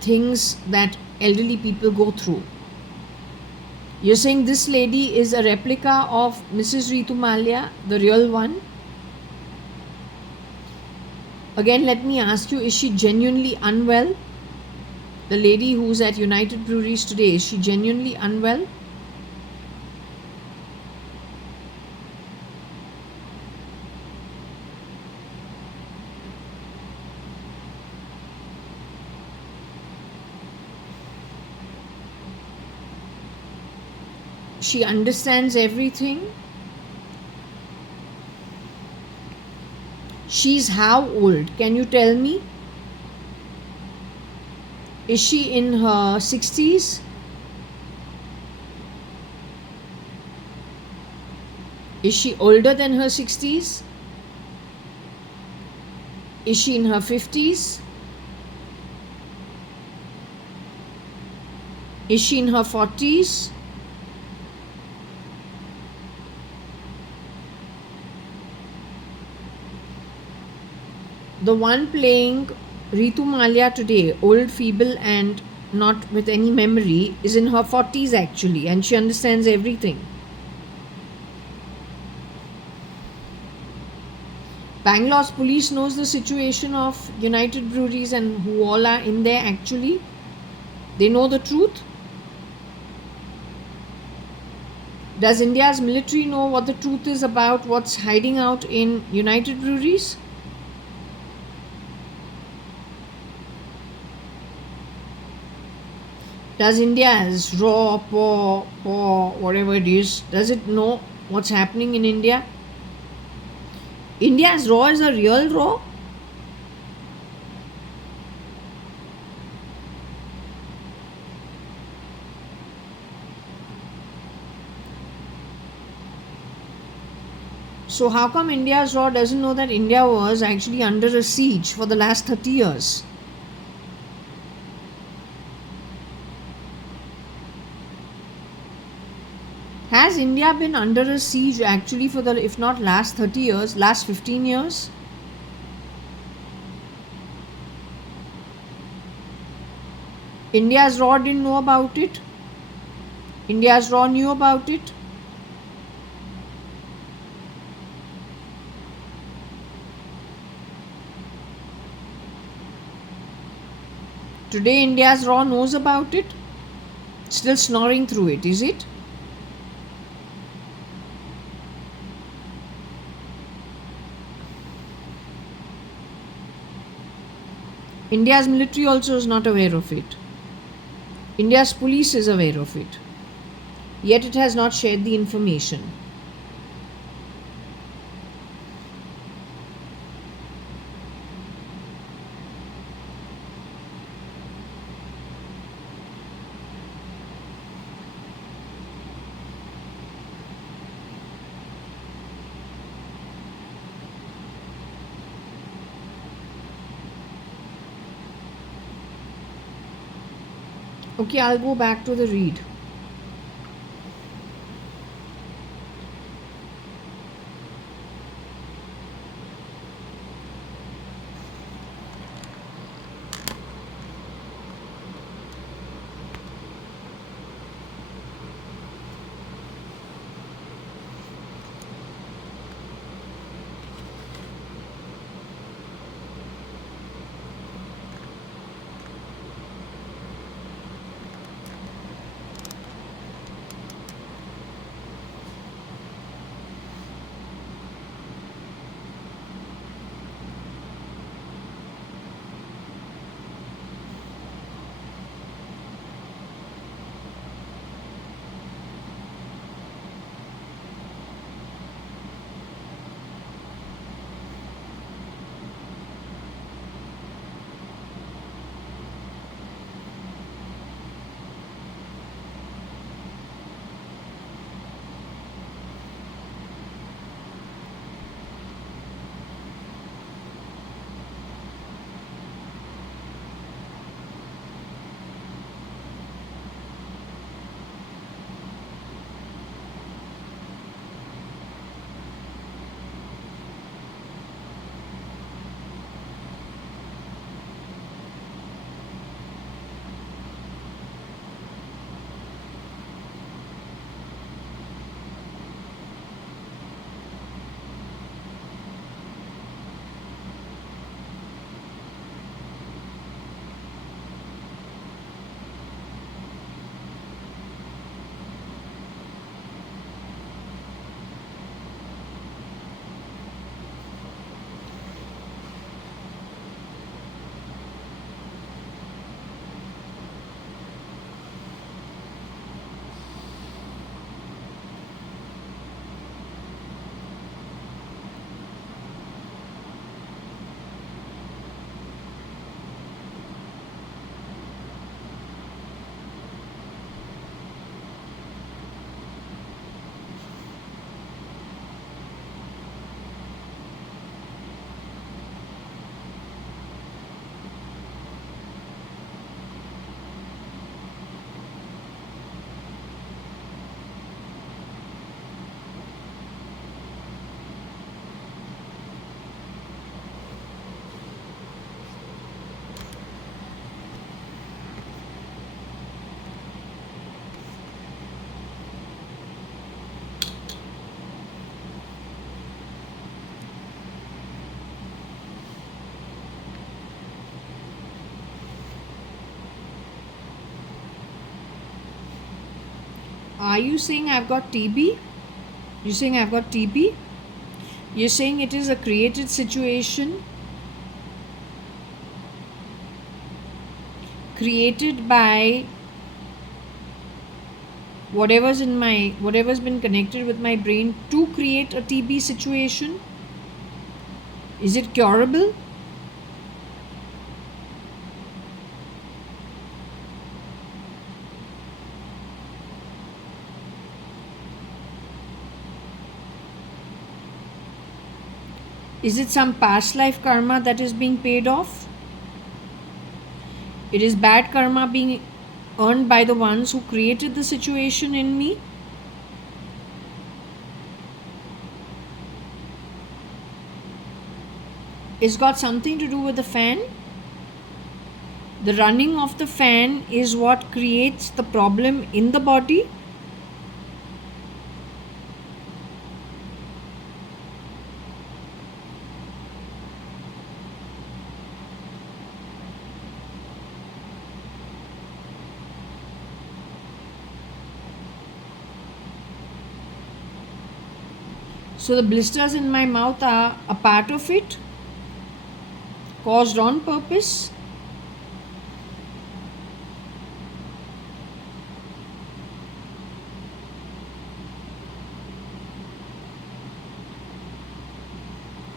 things that elderly people go through? You're saying this lady is a replica of Mrs. Ritu Malia, the real one? Again, let me ask you, is she genuinely unwell? The lady who's at United Breweries today, is she genuinely unwell? She understands everything. She's how old? Can you tell me? Is she in her 60s? Is she older than her 60s? Is she in her 50s? Is she in her 40s? The one playing Ritu Malia today, old, feeble, and not with any memory, is in her 40s actually, and she understands everything. Bangalore's police knows the situation of United Breweries and who all are in there actually. They know the truth. Does India's military know what the truth is about what's hiding out in United Breweries? Does India's raw, paw, whatever it is, does it know what's happening in India? India's raw is a real raw? So how come India's raw doesn't know that India was actually under a siege for the last 30 years? Has India been under a siege actually for the, if not last 30 years, last 15 years? India's raw didn't know about it. India's raw knew about it. Today India's raw knows about it. Still snoring through it, is it? India's military also is not aware of it. India's police is aware of it. Yet it has not shared the information. Okay, I'll go back to the read. Are you saying I've got TB? You're saying I've got TB? You're saying it is a created situation created by whatever's been connected with my brain to create a TB situation? Is it curable? Is it some past life karma that is being paid off? It is bad karma being earned by the ones who created the situation in me? It's got something to do with the fan. The running of the fan is what creates the problem in the body. So the blisters in my mouth are a part of it, caused on purpose.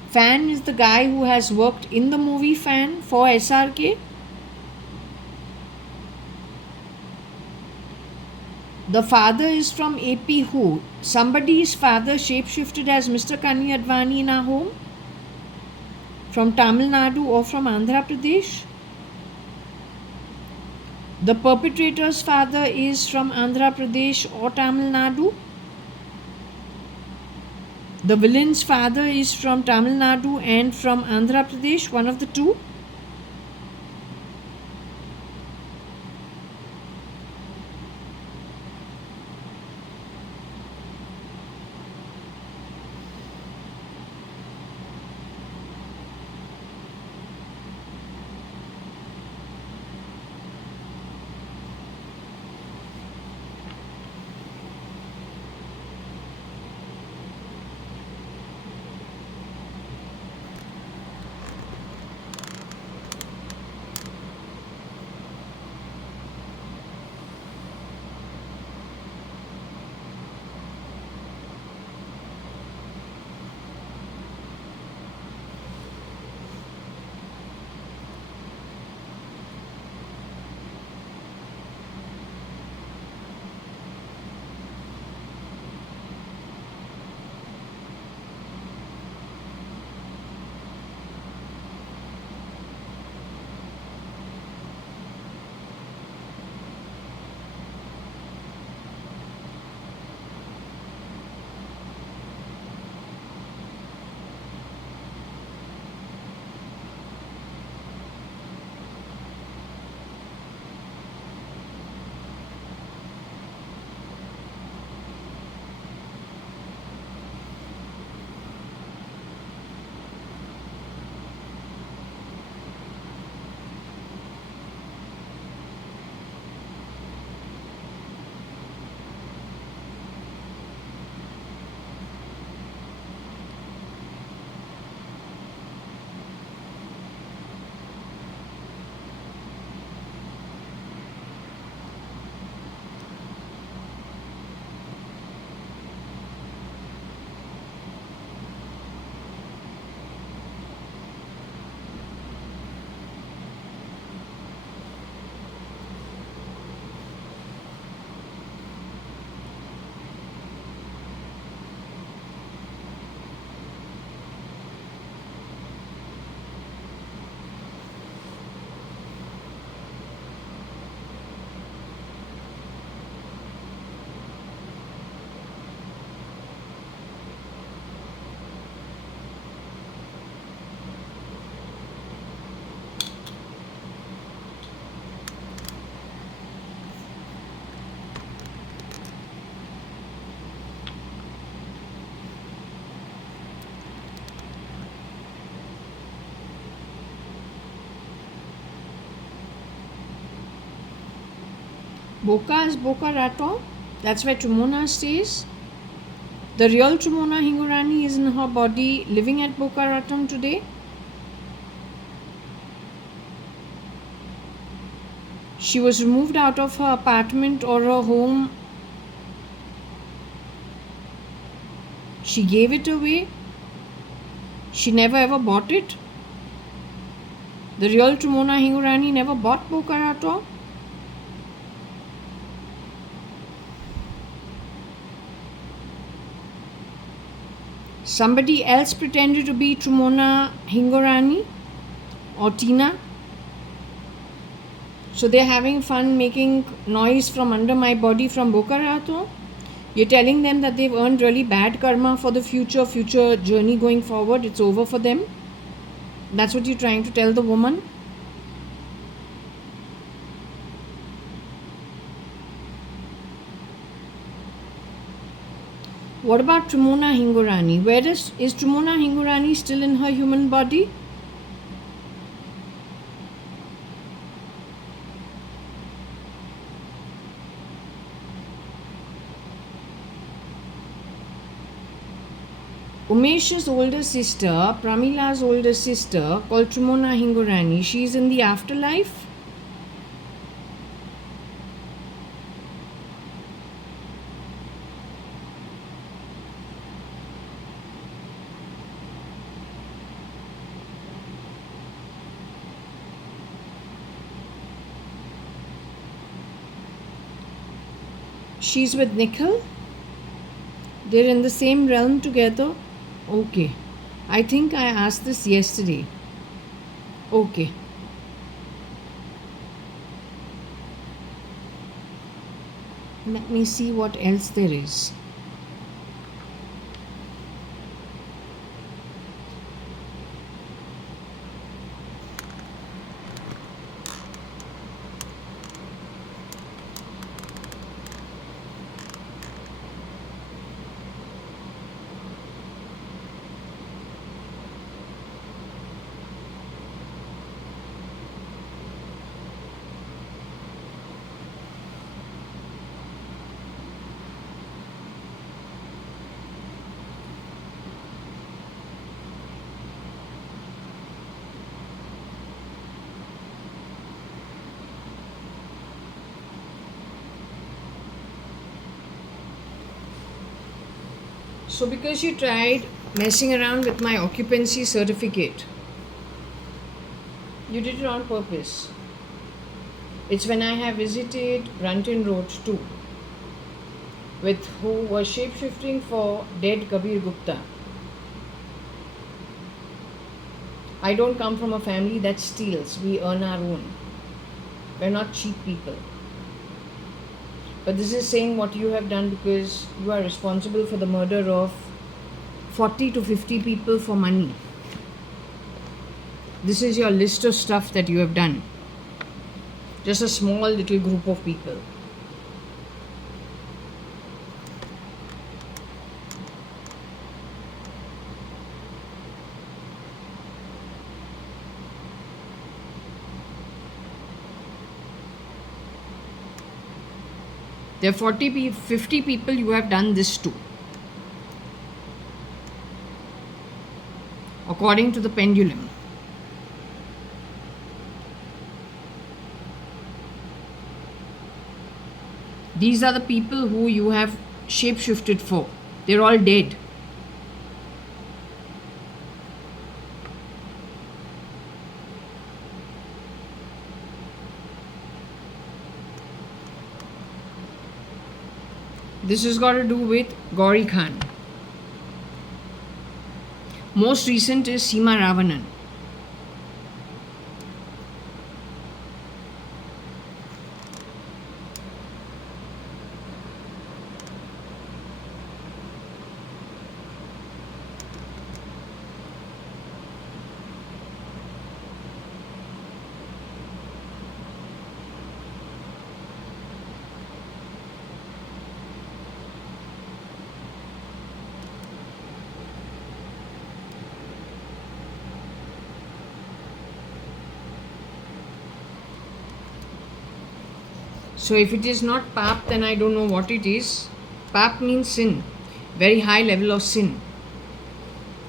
Fan is the guy who has worked in the movie Fan for SRK. The father is from AP who? Somebody's father shapeshifted as Mr. JAYA.ADVANI in our home? From Tamil Nadu or from Andhra Pradesh? The perpetrator's father is from Andhra Pradesh or Tamil Nadu? The villain's father is from Tamil Nadu and from Andhra Pradesh, one of the two? Boca is Boca Raton? That's where Trumona stays. The real Trumona Hingorani is in her body living at Bokaratam today. She was removed out of her apartment or her home. She gave it away. She never ever bought it. The real Trumona Hingorani never bought Bokaratam. Somebody else pretended to be Trumona Hingorani or Tina. So they're having fun making noise from under my body from Bokarato. You're telling them that they've earned really bad karma for the future journey going forward. It's over for them. That's what you're trying to tell the woman. What about Trumona Hingorani? Where is Trumona Hingorani still in her human body? Umesh's older sister, Pramila's older sister, called Trumona Hingorani, she's in the afterlife. She's with Nikhil. They're in the same realm together. Okay. I think I asked this yesterday. Okay. Let me see what else there is. So because you tried messing around with my occupancy certificate, you did it on purpose. It's when I have visited Brunton Road too, with who was shape-shifting for dead Kabir Gupta. I don't come from a family that steals. We earn our own. We're not cheap people. But this is saying what you have done because you are responsible for the murder of 40 to 50 people for money. This is your list of stuff that you have done. Just a small little group of people. There are 50 people you have done this to, according to the Pendulum. These are the people who you have shape-shifted for. They're all dead. This has got to do with Gauri Khan. Most recent is Seema Ravanan. So if it is not pap, then I don't know what it is. Pap means sin, very high level of sin.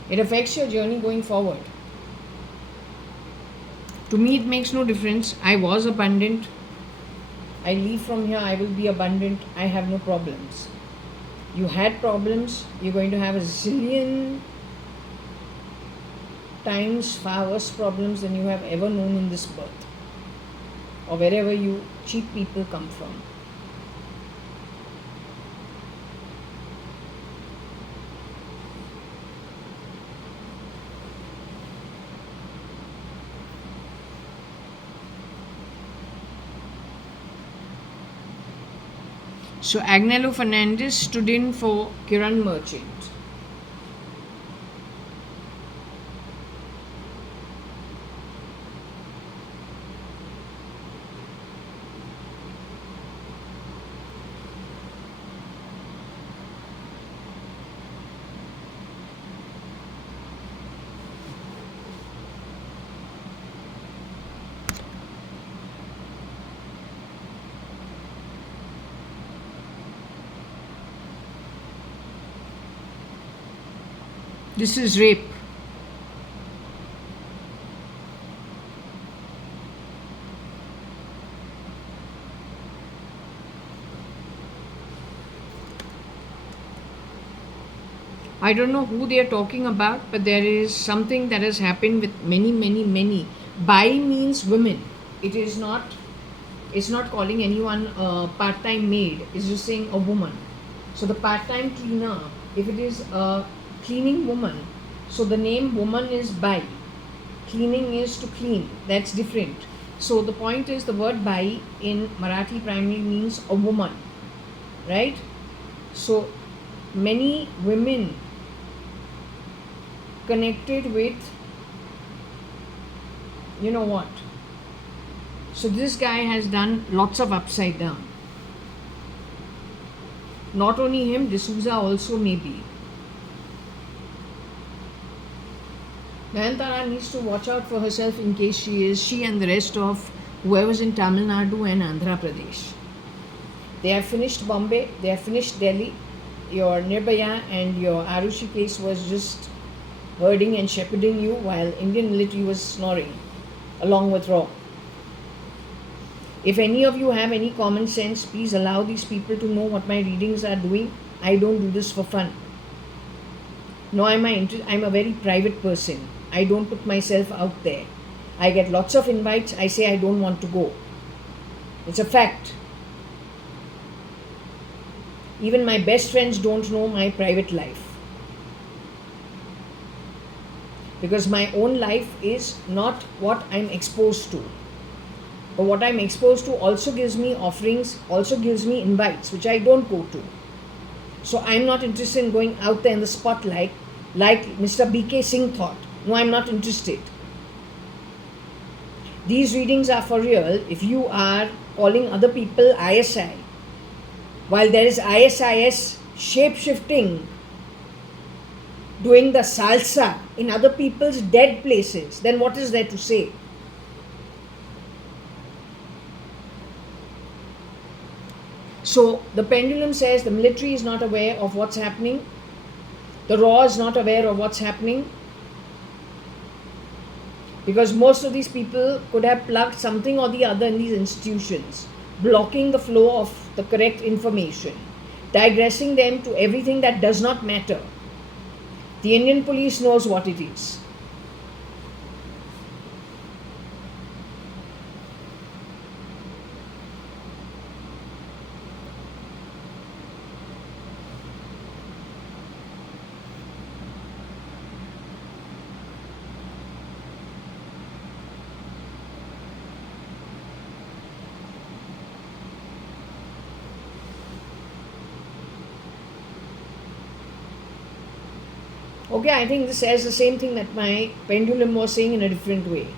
It affects your journey going forward. To me, it makes no difference. I was abundant. I leave from here, I will be abundant. I have no problems. You had problems, you're going to have a zillion times far worse problems than you have ever known in this birth, or wherever you cheap people come from. So Agnello Fernandez stood in for Kiran Merchant. This is rape. I don't know who they are talking about, but there is something that has happened with many. Bai means women. It is not. It's not calling anyone a part-time maid. It's just saying a woman. So the part-time cleaner, if it is a cleaning woman, so the name woman is Bai. Cleaning is to clean. That's different. So the point is, the word Bai in Marathi primarily means a woman, right? So many women connected with, you know what? So this guy has done lots of upside down. Not only him, D'Souza also maybe. Nayantara needs to watch out for herself in case she and the rest of whoever's in Tamil Nadu and Andhra Pradesh. They have finished Bombay, they have finished Delhi. Your Nirbhaya and your Arushi case was just herding and shepherding you while Indian military was snoring along with Raw. If any of you have any common sense, please allow these people to know what my readings are doing. I don't do this for fun. No, I'm a very private person. I don't put myself out there. I get lots of invites. I say I don't want to go. It's a fact. Even my best friends don't know my private life. Because my own life is not what I'm exposed to. But what I'm exposed to also gives me offerings, also gives me invites, which I don't go to. So I'm not interested in going out there in the spotlight like Mr. B.K. Singh thought. No, I'm not interested. These readings are for real if you are calling other people ISI. While there is ISIS shape-shifting, doing the salsa in other people's dead places, then what is there to say? So the pendulum says the military is not aware of what's happening. The Raw is not aware of what's happening. Because most of these people could have plugged something or the other in these institutions, blocking the flow of the correct information, digressing them to everything that does not matter. The Indian police knows what it is. Okay, I think this says the same thing that my pendulum was saying in a different way.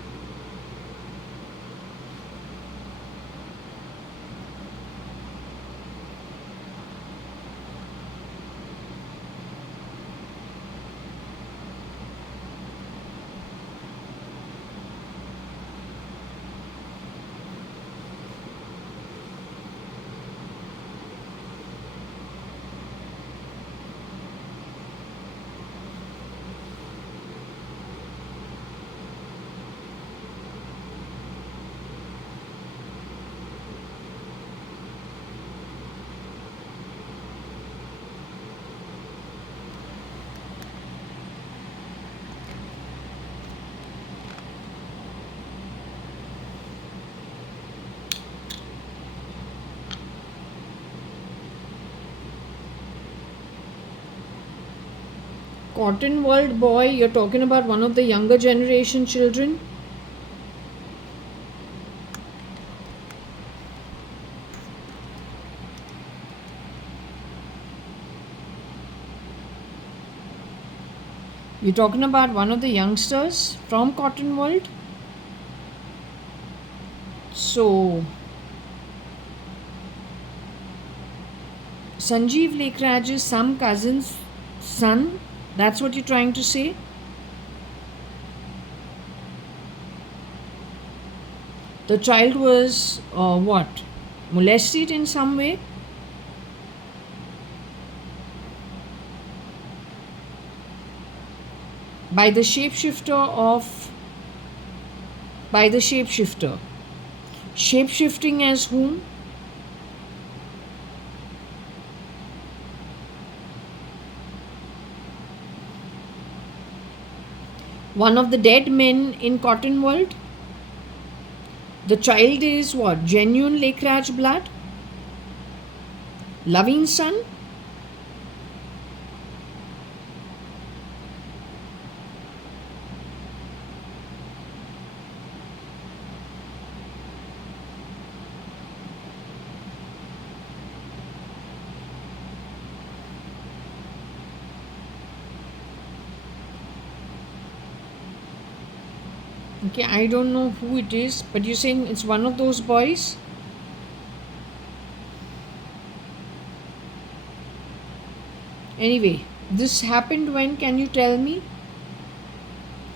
Cotton World boy, you're talking about one of the younger generation children? You're talking about one of the youngsters from Cotton World? So, Sanjeev Lekhraj's some cousin's son, that's what you're trying to say? The child was what? Molested in some way? By the shapeshifter. Shapeshifting as whom? One of the dead men in Cotton World? The child is what? Genuine Lekhraj blood? Loving son? Okay, I don't know who it is, but you're saying it's one of those boys? Anyway, this happened when? Can you tell me?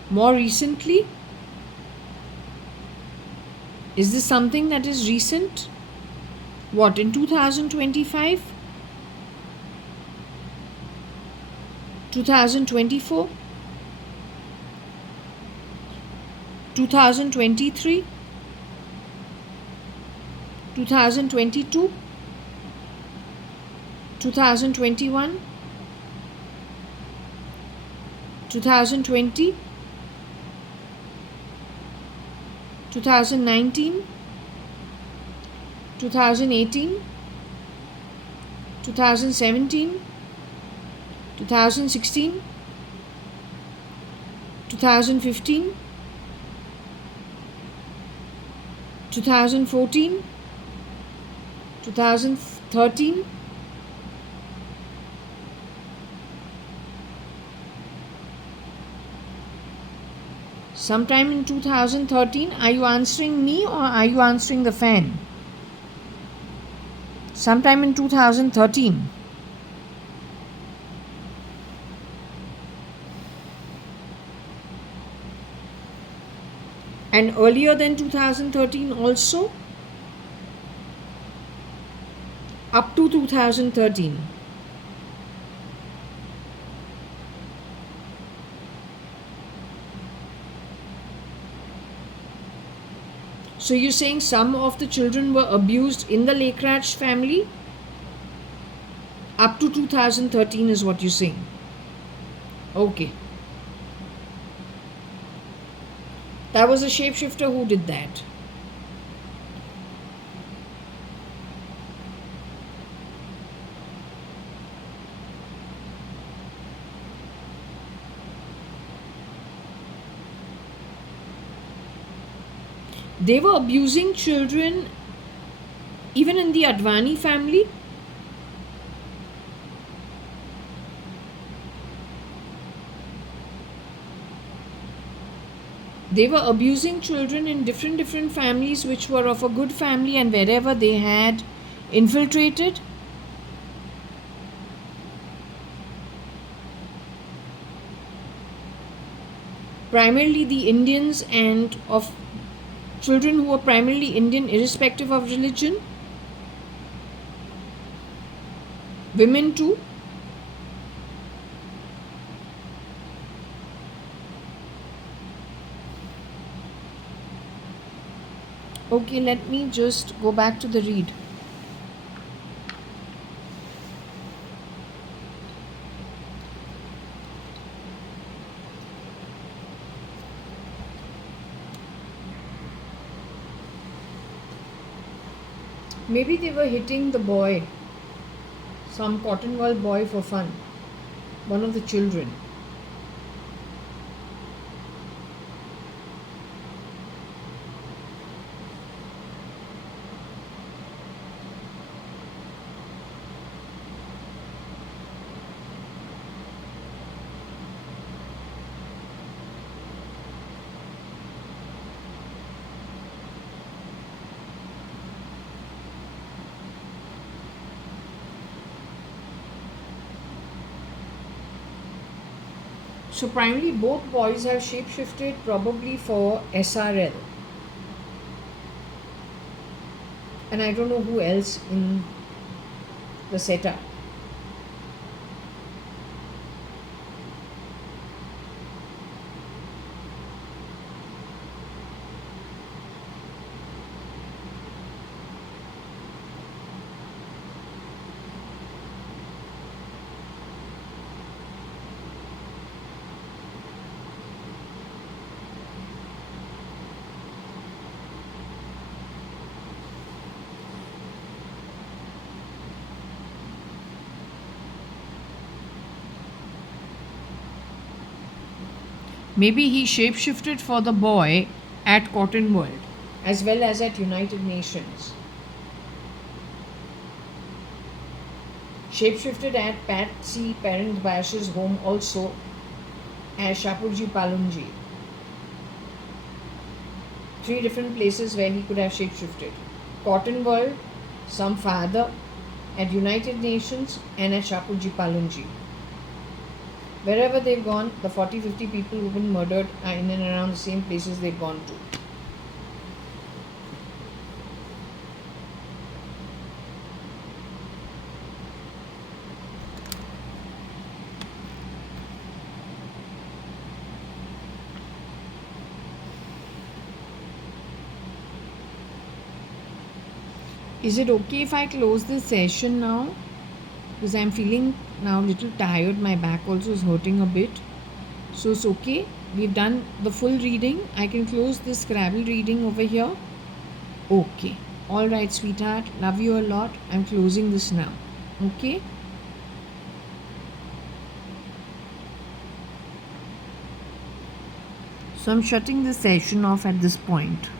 More recently? Is this something that is recent? What, in 2025? 2024? 2023? 2022? 2021? 2020? 2019? 2018? 2017? 2016? 2015? 2014? 2013? Sometime in 2013? Are you answering me or are you answering the fan? Sometime in 2013. And earlier than 2013 also? Up to 2013. So you're saying some of the children were abused in the Lekhraj family? Up to 2013 is what you're saying. Okay. That was a shapeshifter who did that. They were abusing children even in the Advani family. They were abusing children in different families which were of a good family, and wherever they had infiltrated. Primarily the Indians, and of children who were primarily Indian irrespective of religion. Women too. Okay, let me just go back to the read. Maybe they were hitting the boy, some Cotton World boy for fun, one of the children. So primarily both boys have shapeshifted probably for SRL. And I don't know who else in the setup. Maybe he shapeshifted for the boy at Cotton World as well as at United Nations. Shapeshifted at Patsy Parent Bash's home also as Shapurji Palunji. 3 different places where he could have shapeshifted. Cotton World, some father, at United Nations, and at Shapurji Palunji. Wherever they've gone, the 40-50 people who've been murdered are in and around the same places they've gone to. Is it okay if I close this session now? Because I'm feeling now a little tired. My back also is hurting a bit. So it's okay. We've done the full reading. I can close this Scrabble reading over here. Okay. Alright, sweetheart. Love you a lot. I'm closing this now. Okay? So I'm shutting the session off at this point.